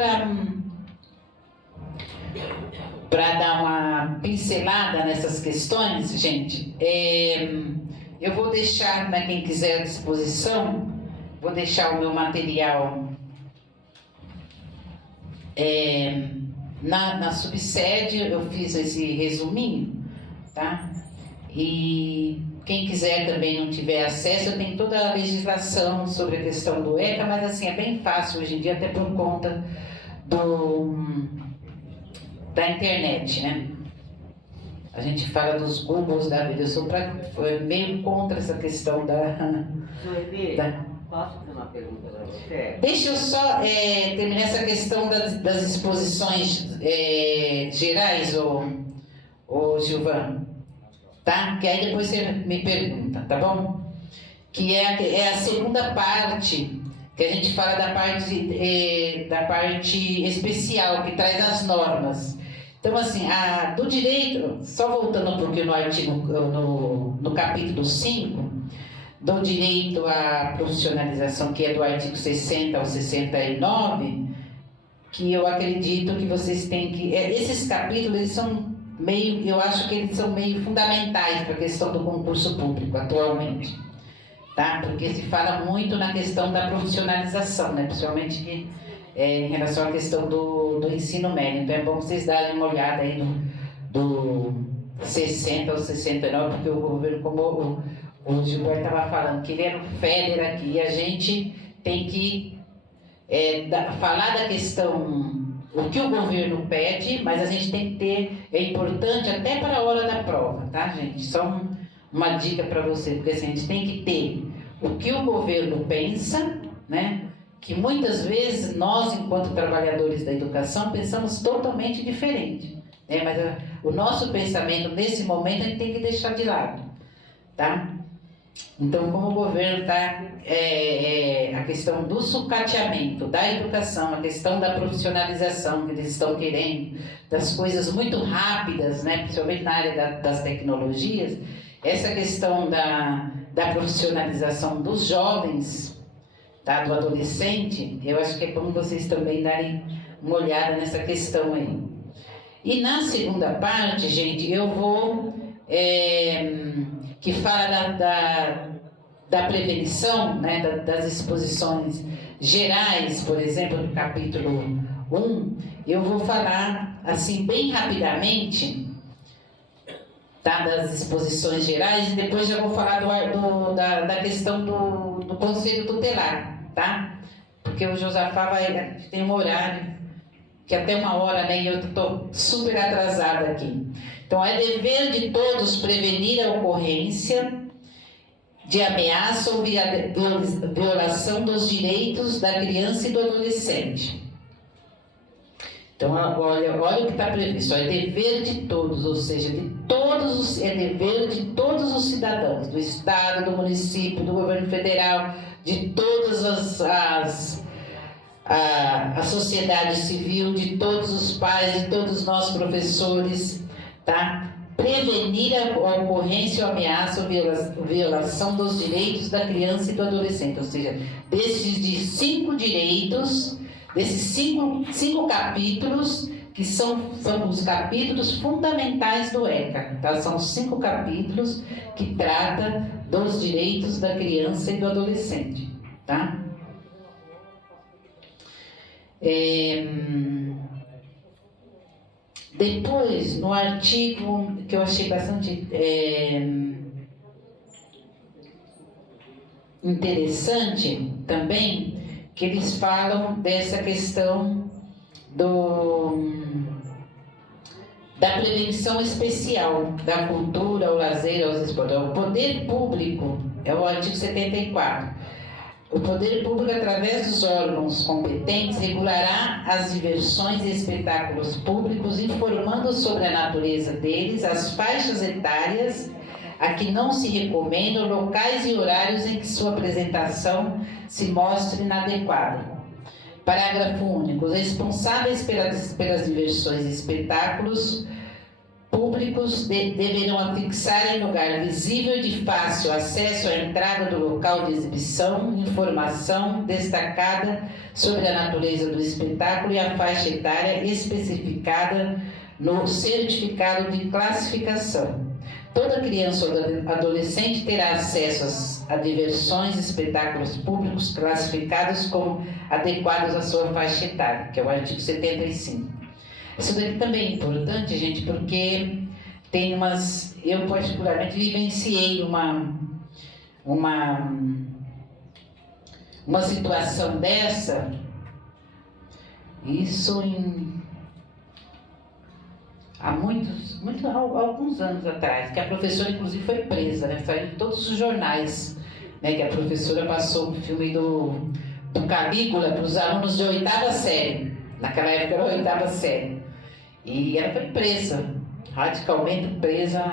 para dar uma pincelada nessas questões, gente, eu vou deixar, né, quem quiser à disposição, vou deixar o meu material na subsede, eu fiz esse resuminho, tá? E quem quiser também não tiver acesso, eu tenho toda a legislação sobre a questão do ECA, mas assim, é bem fácil hoje em dia, até por conta da internet, né? A gente fala dos Googles da vida, eu sou meio contra essa questão Posso fazer uma pergunta para você? Deixa eu só terminar essa questão das exposições gerais, ô Gilvan, tá? Que aí depois você me pergunta, tá bom? Que é a segunda parte, que a gente fala da parte especial, que traz as normas. Então, assim, do direito, só voltando um pouquinho no artigo, no capítulo 5, do direito à profissionalização, que é do artigo 60 ao 69, que eu acredito que vocês têm que... esses capítulos, eles são eu acho que eles são meio fundamentais para a questão do concurso público atualmente, tá? Porque se fala muito na questão da profissionalização, né? Principalmente em relação à questão do ensino médio. Então é bom vocês darem uma olhada aí do 60 ao 69, porque o governo, como o Gilberto estava falando, que ele era um FEDER aqui, e a gente tem que falar da questão o que o governo pede, mas a gente tem que ter, é importante até para a hora da prova, tá, gente? Só uma dica para você, porque assim, a gente tem que ter o que o governo pensa, né? Que muitas vezes nós, enquanto trabalhadores da educação, pensamos totalmente diferente, né? Mas o nosso pensamento nesse momento a gente tem que deixar de lado, tá? Então, como o governo está, a questão do sucateamento da educação, a questão da profissionalização que eles estão querendo, das coisas muito rápidas, né, principalmente na área das tecnologias, essa questão da profissionalização dos jovens, tá, do adolescente, eu acho que é bom vocês também darem uma olhada nessa questão aí. E na segunda parte, gente, eu vou... que fala da prevenção, né, das exposições gerais, por exemplo, no capítulo 1, eu vou falar, assim, bem rapidamente, tá, das exposições gerais, e depois já vou falar da questão do conselho tutelar, tá? Porque o Josafá tem um horário, que até 1h, né, e eu estou super atrasada aqui. Então, é dever de todos prevenir a ocorrência de ameaça ou violação dos direitos da criança e do adolescente. Então, olha o que está previsto. É dever de todos, ou seja, é dever de todos os cidadãos, do Estado, do município, do governo federal, de todas a sociedade civil, de todos os pais, de todos nós professores, tá? Prevenir a ocorrência ou ameaça ou violação dos direitos da criança e do adolescente, ou seja, desses de 5 direitos, desses cinco capítulos, que são os capítulos fundamentais do ECA, tá? São 5 capítulos que tratam dos direitos da criança e do adolescente, tá? Depois, no artigo que eu achei bastante interessante também, que eles falam dessa questão da prevenção especial, da cultura, ao lazer, aos esportes. O poder público, é o artigo 74. O poder público, através dos órgãos competentes, regulará as diversões e espetáculos públicos, informando sobre a natureza deles, as faixas etárias a que não se recomendam, locais e horários em que sua apresentação se mostre inadequada. Parágrafo único. Os responsáveis pelas diversões e espetáculos públicos deverão afixar em lugar visível e de fácil acesso à entrada do local de exibição informação destacada sobre a natureza do espetáculo e a faixa etária especificada no certificado de classificação. Toda criança ou adolescente terá acesso a diversões e espetáculos públicos classificados como adequados à sua faixa etária, que é o artigo 75. Isso daqui também é importante, gente, porque tem umas... Eu, particularmente, vivenciei uma situação dessa, isso há alguns anos atrás, que a professora, inclusive, foi presa, né? Saiu em todos os jornais, né? Que a professora passou o filme do Calígula para os alunos de 8ª série. Naquela época era a 8ª série. E ela foi presa, radicalmente presa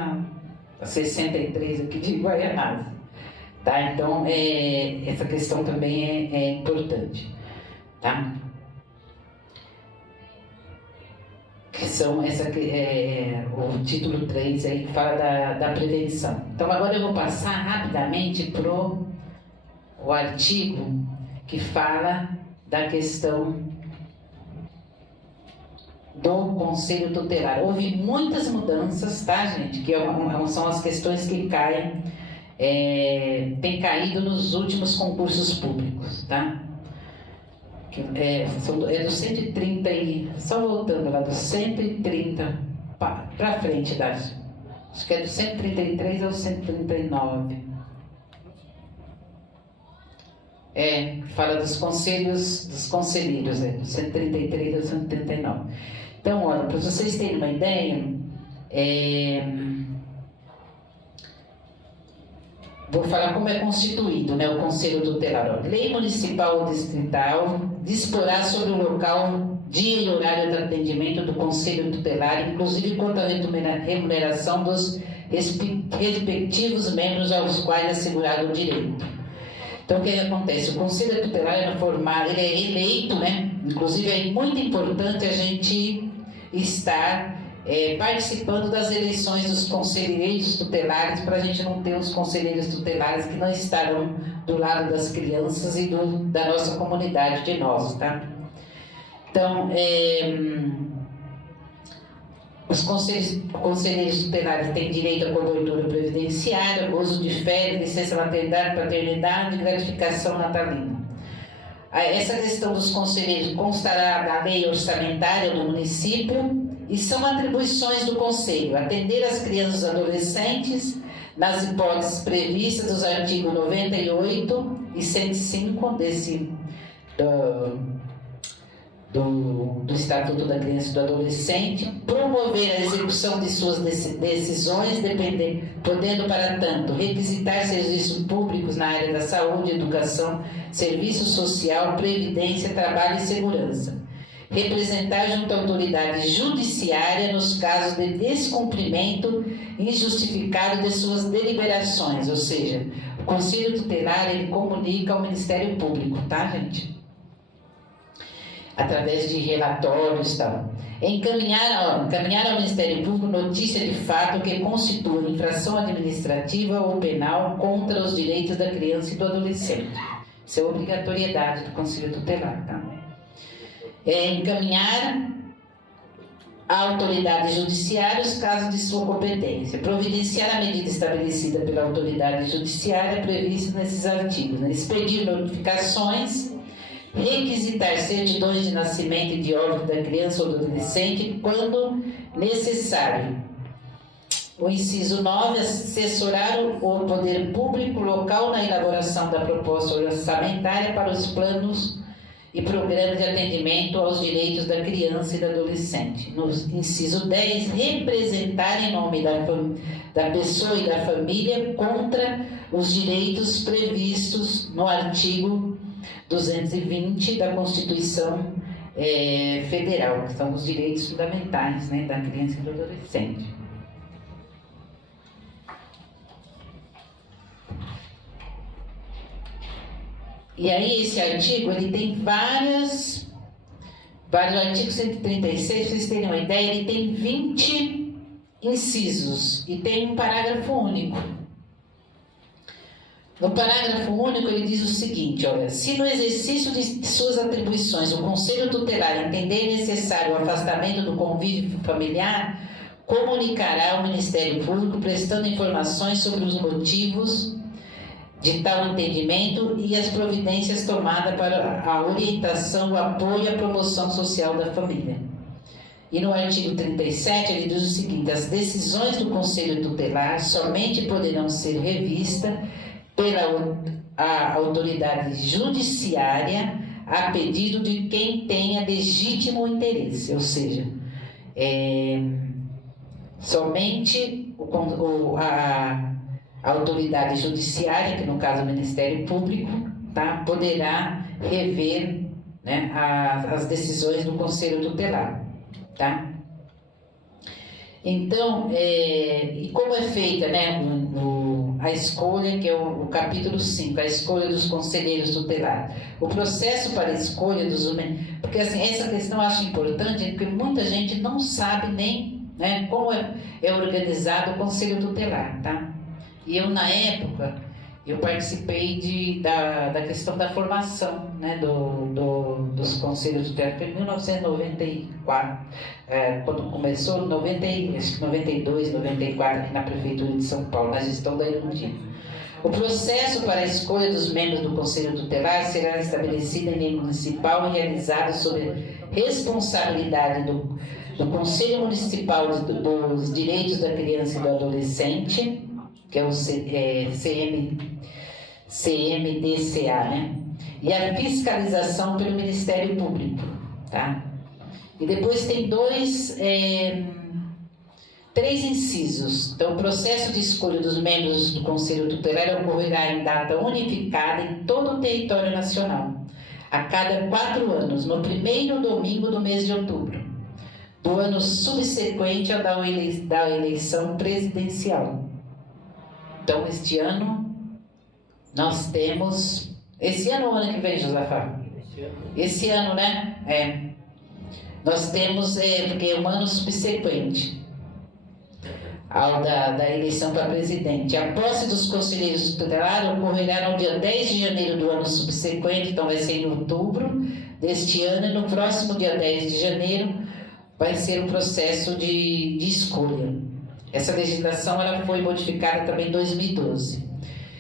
a 63 aqui de Guaianazes. Tá? Então, essa questão também é importante. Tá? Que são o título 3 aí que fala da prevenção. Então, agora eu vou passar rapidamente para o artigo que fala da questão do Conselho Tutelar. Houve muitas mudanças, tá, gente? Que são as questões que caem, têm caído nos últimos concursos públicos, tá? É do 130 e... Só voltando lá, do 130 para frente, acho que é do 133 ao 139. Fala dos conselheiros, do 133 ao 139. Então, olha, para vocês terem uma ideia, vou falar como é constituído, né, o Conselho Tutelar. Lei municipal ou distrital disporá sobre o local, dia e horário de atendimento do Conselho Tutelar, inclusive quanto à remuneração dos respectivos membros aos quais é assegurado o direito. Então, o que acontece? O Conselho Tutelar ele é eleito, né? Inclusive é muito importante a gente estar participando das eleições dos conselheiros tutelares, para a gente não ter os conselheiros tutelares que não estarão do lado das crianças e da nossa comunidade, de nós, tá? Então, os conselheiros tutelares têm direito à cobertura previdenciária, gozo de férias, licença maternidade, paternidade e gratificação natalina. Essa questão dos conselheiros constará na lei orçamentária do município e são atribuições do Conselho: atender as crianças e adolescentes nas hipóteses previstas dos artigos 98 e 105 do Estatuto da Criança e do Adolescente, promover a execução de suas decisões, podendo, para tanto, requisitar serviços públicos na área da saúde, educação, serviço social, previdência, trabalho e segurança. Representar junto à autoridade judiciária nos casos de descumprimento injustificado de suas deliberações, ou seja, o Conselho Tutelar ele comunica ao Ministério Público, tá, gente? Através de relatórios e tal. Encaminhar ao Ministério Público notícia de fato que constitua infração administrativa ou penal contra os direitos da criança e do adolescente. Isso é obrigatoriedade do Conselho Tutelar, tá? Encaminhar à autoridade judiciária os casos de sua competência, providenciar a medida estabelecida pela autoridade judiciária prevista nesses artigos, né? Expedir notificações, requisitar certidões de nascimento e de óbito da criança ou do adolescente quando necessário. O inciso 9, assessorar o poder público local na elaboração da proposta orçamentária para os planos e programas de atendimento aos direitos da criança e do adolescente. No inciso 10, representar em nome da pessoa e da família contra os direitos previstos no artigo 220 da Constituição Federal, que são os direitos fundamentais, né, da criança e do adolescente. E aí esse artigo, ele tem vários artigos 136, para vocês terem uma ideia, ele tem 20 incisos e tem um parágrafo único. No parágrafo único ele diz o seguinte, olha: se no exercício de suas atribuições o Conselho Tutelar entender necessário o afastamento do convívio familiar, comunicará ao Ministério Público prestando informações sobre os motivos de tal entendimento e as providências tomadas para a orientação, o apoio e a promoção social da família. E no artigo 37 ele diz o seguinte: as decisões do Conselho Tutelar somente poderão ser revistas pela autoridade judiciária a pedido de quem tenha legítimo interesse, ou seja, somente a autoridade judiciária, que no caso é o Ministério Público, tá, poderá rever, né, as decisões do Conselho Tutelar, tá? Então, e como é feita, né, a escolha, que é o capítulo 5, a escolha dos conselheiros tutelares. O processo para a escolha dos... Porque assim, essa questão eu acho importante, porque muita gente não sabe nem, né, como é organizado o Conselho Tutelar, tá? E eu, na época, eu participei da questão da formação, né, dos conselhos tutelares, em 1994, quando começou, 92, 94, aqui na Prefeitura de São Paulo, na gestão da Erundina. O processo para a escolha dos membros do Conselho Tutelar será estabelecido em lei municipal e realizado sob responsabilidade do Conselho Municipal dos Direitos da Criança e do Adolescente, que é o CMDCA, né? e a fiscalização pelo Ministério Público, tá? E depois tem três incisos. Então, o processo de escolha dos membros do Conselho Tutelar ocorrerá em data unificada em todo o território nacional, a cada 4 anos, no primeiro domingo do mês de outubro, do ano subsequente ao da eleição presidencial. Então, este ano, nós temos... Esse ano ou ano que vem, Josafá? Esse ano, né? Nós temos, porque é um ano subsequente ao da eleição para presidente. A posse dos conselheiros tutelares ocorrerá no dia 10 de janeiro do ano subsequente, então vai ser em outubro deste ano, e no próximo dia 10 de janeiro vai ser o processo de escolha. Essa legislação ela foi modificada também em 2012.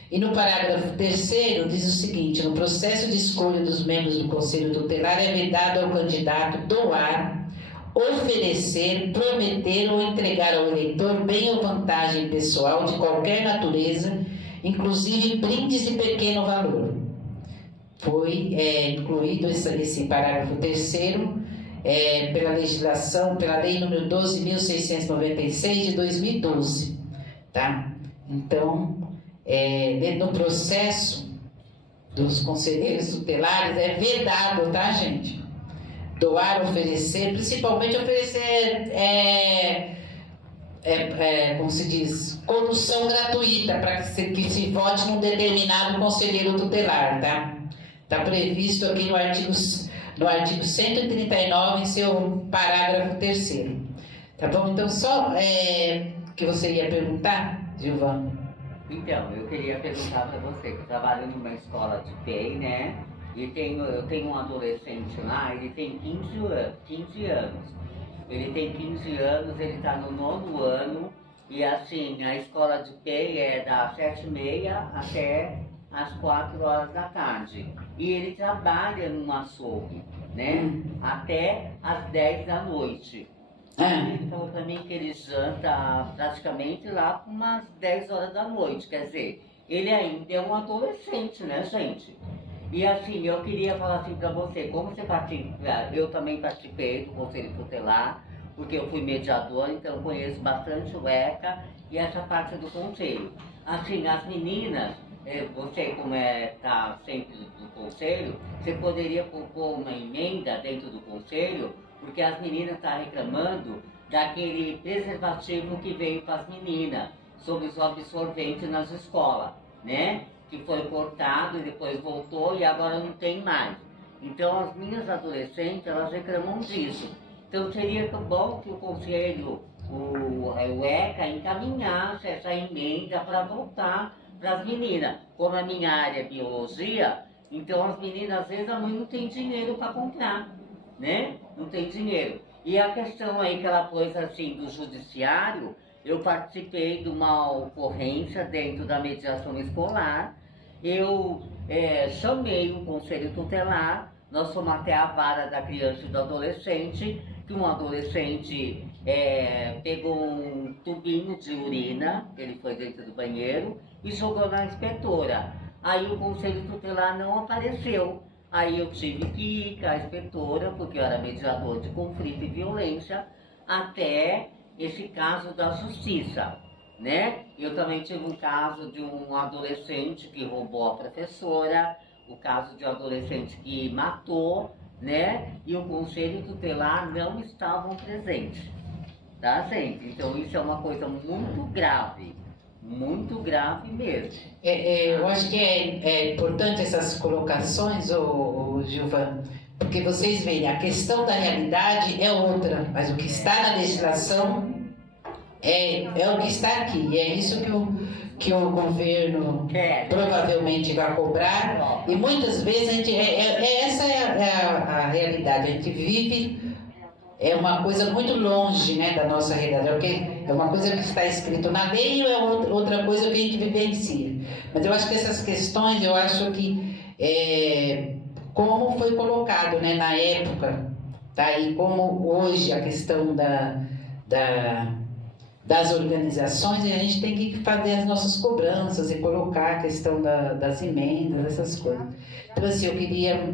E no parágrafo 3º diz o seguinte: no processo de escolha dos membros do Conselho Tutelar é vedado ao candidato doar, oferecer, prometer ou entregar ao eleitor bem ou vantagem pessoal de qualquer natureza, inclusive brindes de pequeno valor. Foi incluído esse parágrafo 3º pela legislação, pela lei número 12.696 de 2012, tá? Então, no processo dos conselheiros tutelares é vedado, tá, gente? Doar, oferecer, principalmente oferecer, como se diz, condução gratuita para que se vote num determinado conselheiro tutelar, tá? Está previsto aqui no artigo 139, em seu parágrafo 3º. Tá bom? Então, só que você ia perguntar, Gilvan? Então, eu queria perguntar para você, que eu trabalho numa escola de PEI, né? E eu tenho um adolescente lá, ele tem 15 anos. Ele tem 15 anos, ele está no 9º ano, e assim, a escola de PEI é das 7h30 até às 4 horas da tarde. E ele trabalha num açougue, né? Até às 10 da noite. Ele falou para mim que ele janta praticamente lá com umas 10 horas da noite. Quer dizer, ele ainda é um adolescente, né, gente? E assim, eu queria falar assim para você, como você participa, eu também participei do Conselho Tutelar, porque eu fui mediadora, então eu conheço bastante o ECA e essa parte do Conselho. Assim, as meninas, você como está sempre no Conselho, você poderia propor uma emenda dentro do Conselho, porque as meninas estão reclamando daquele preservativo que veio para as meninas, sobre os absorventes nas escolas, né? Que foi cortado e depois voltou e agora não tem mais. Então as minhas adolescentes, elas reclamam disso. Então seria bom que o Conselho, o ECA, encaminhasse essa emenda para voltar para as meninas. Como a minha área é biologia, então as meninas, às vezes, a mãe não tem dinheiro para comprar, né? Não tem dinheiro. E a questão aí que ela pôs assim do judiciário, eu participei de uma ocorrência dentro da mediação escolar. Eu chamei o Conselho Tutelar, nós fomos até a vara da criança e do adolescente, que um adolescente pegou um tubinho de urina, ele foi dentro do banheiro, e jogou na inspetora. Aí o Conselho Tutelar não apareceu. Aí eu tive que ir com a inspetora, porque eu era mediador de conflito e violência, até esse caso da justiça, né? Eu também tive um caso de um adolescente que roubou a professora, o caso de um adolescente que matou, né? E o Conselho Tutelar não estavam presentes, tá, gente? Então isso é uma coisa muito grave mesmo. Eu acho que é importante essas colocações, Gilvan, porque vocês veem, a questão da realidade é outra, mas o que está na legislação é o que está aqui, e é isso que o governo provavelmente vai cobrar, e muitas vezes essa é a realidade, a gente vive uma coisa muito longe, né, da nossa realidade, porque é uma coisa que está escrito na lei e é outra coisa que a gente vivencia. Mas eu acho que essas questões, eu acho que como foi colocado, né, na época, tá? E como hoje a questão das organizações, e a gente tem que fazer as nossas cobranças e colocar a questão das emendas, essas coisas. Então, assim, eu queria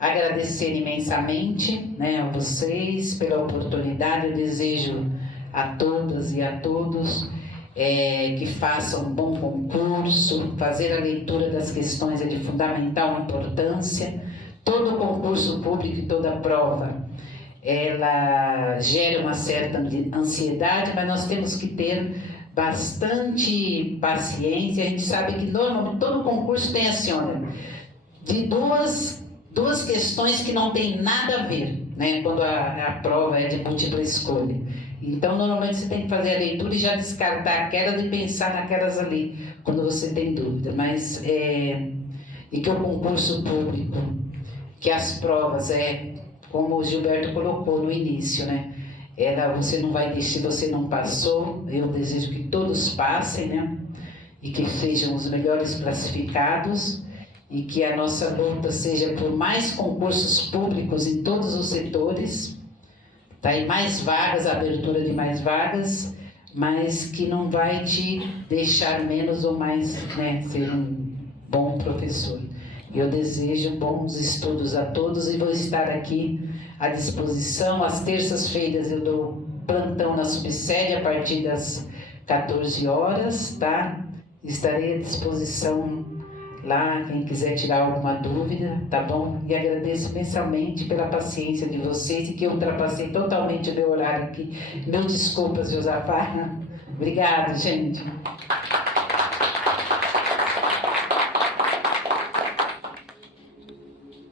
agradecer imensamente, né, a vocês pela oportunidade. Eu desejo a todas e a todos que façam um bom concurso. Fazer a leitura das questões é de fundamental importância. Todo concurso público e toda prova, ela gera uma certa ansiedade, mas nós temos que ter bastante paciência. A gente sabe que normalmente todo concurso tem assim, olha, de duas questões que não tem nada a ver, né, quando a prova é de múltipla escolha. Então, normalmente você tem que fazer a leitura e já descartar aquelas e pensar naquelas ali, quando você tem dúvida. Mas, e que o concurso público, que as provas como o Gilberto colocou no início, né? Você não vai se você não passou. Eu desejo que todos passem, né? E que sejam os melhores classificados, e que a nossa luta seja por mais concursos públicos em todos os setores, tá? E mais vagas, a abertura de mais vagas, mas que não vai te deixar menos ou mais, né, ser um bom professor. Eu desejo bons estudos a todos e vou estar aqui à disposição. Às terças-feiras eu dou plantão na subsede a partir das 14 horas, tá? Estarei à disposição lá, quem quiser tirar alguma dúvida, tá bom? E agradeço imensamente pela paciência de vocês, e que eu ultrapassei totalmente o meu horário aqui. Meus desculpas, Josafá. Obrigado, gente.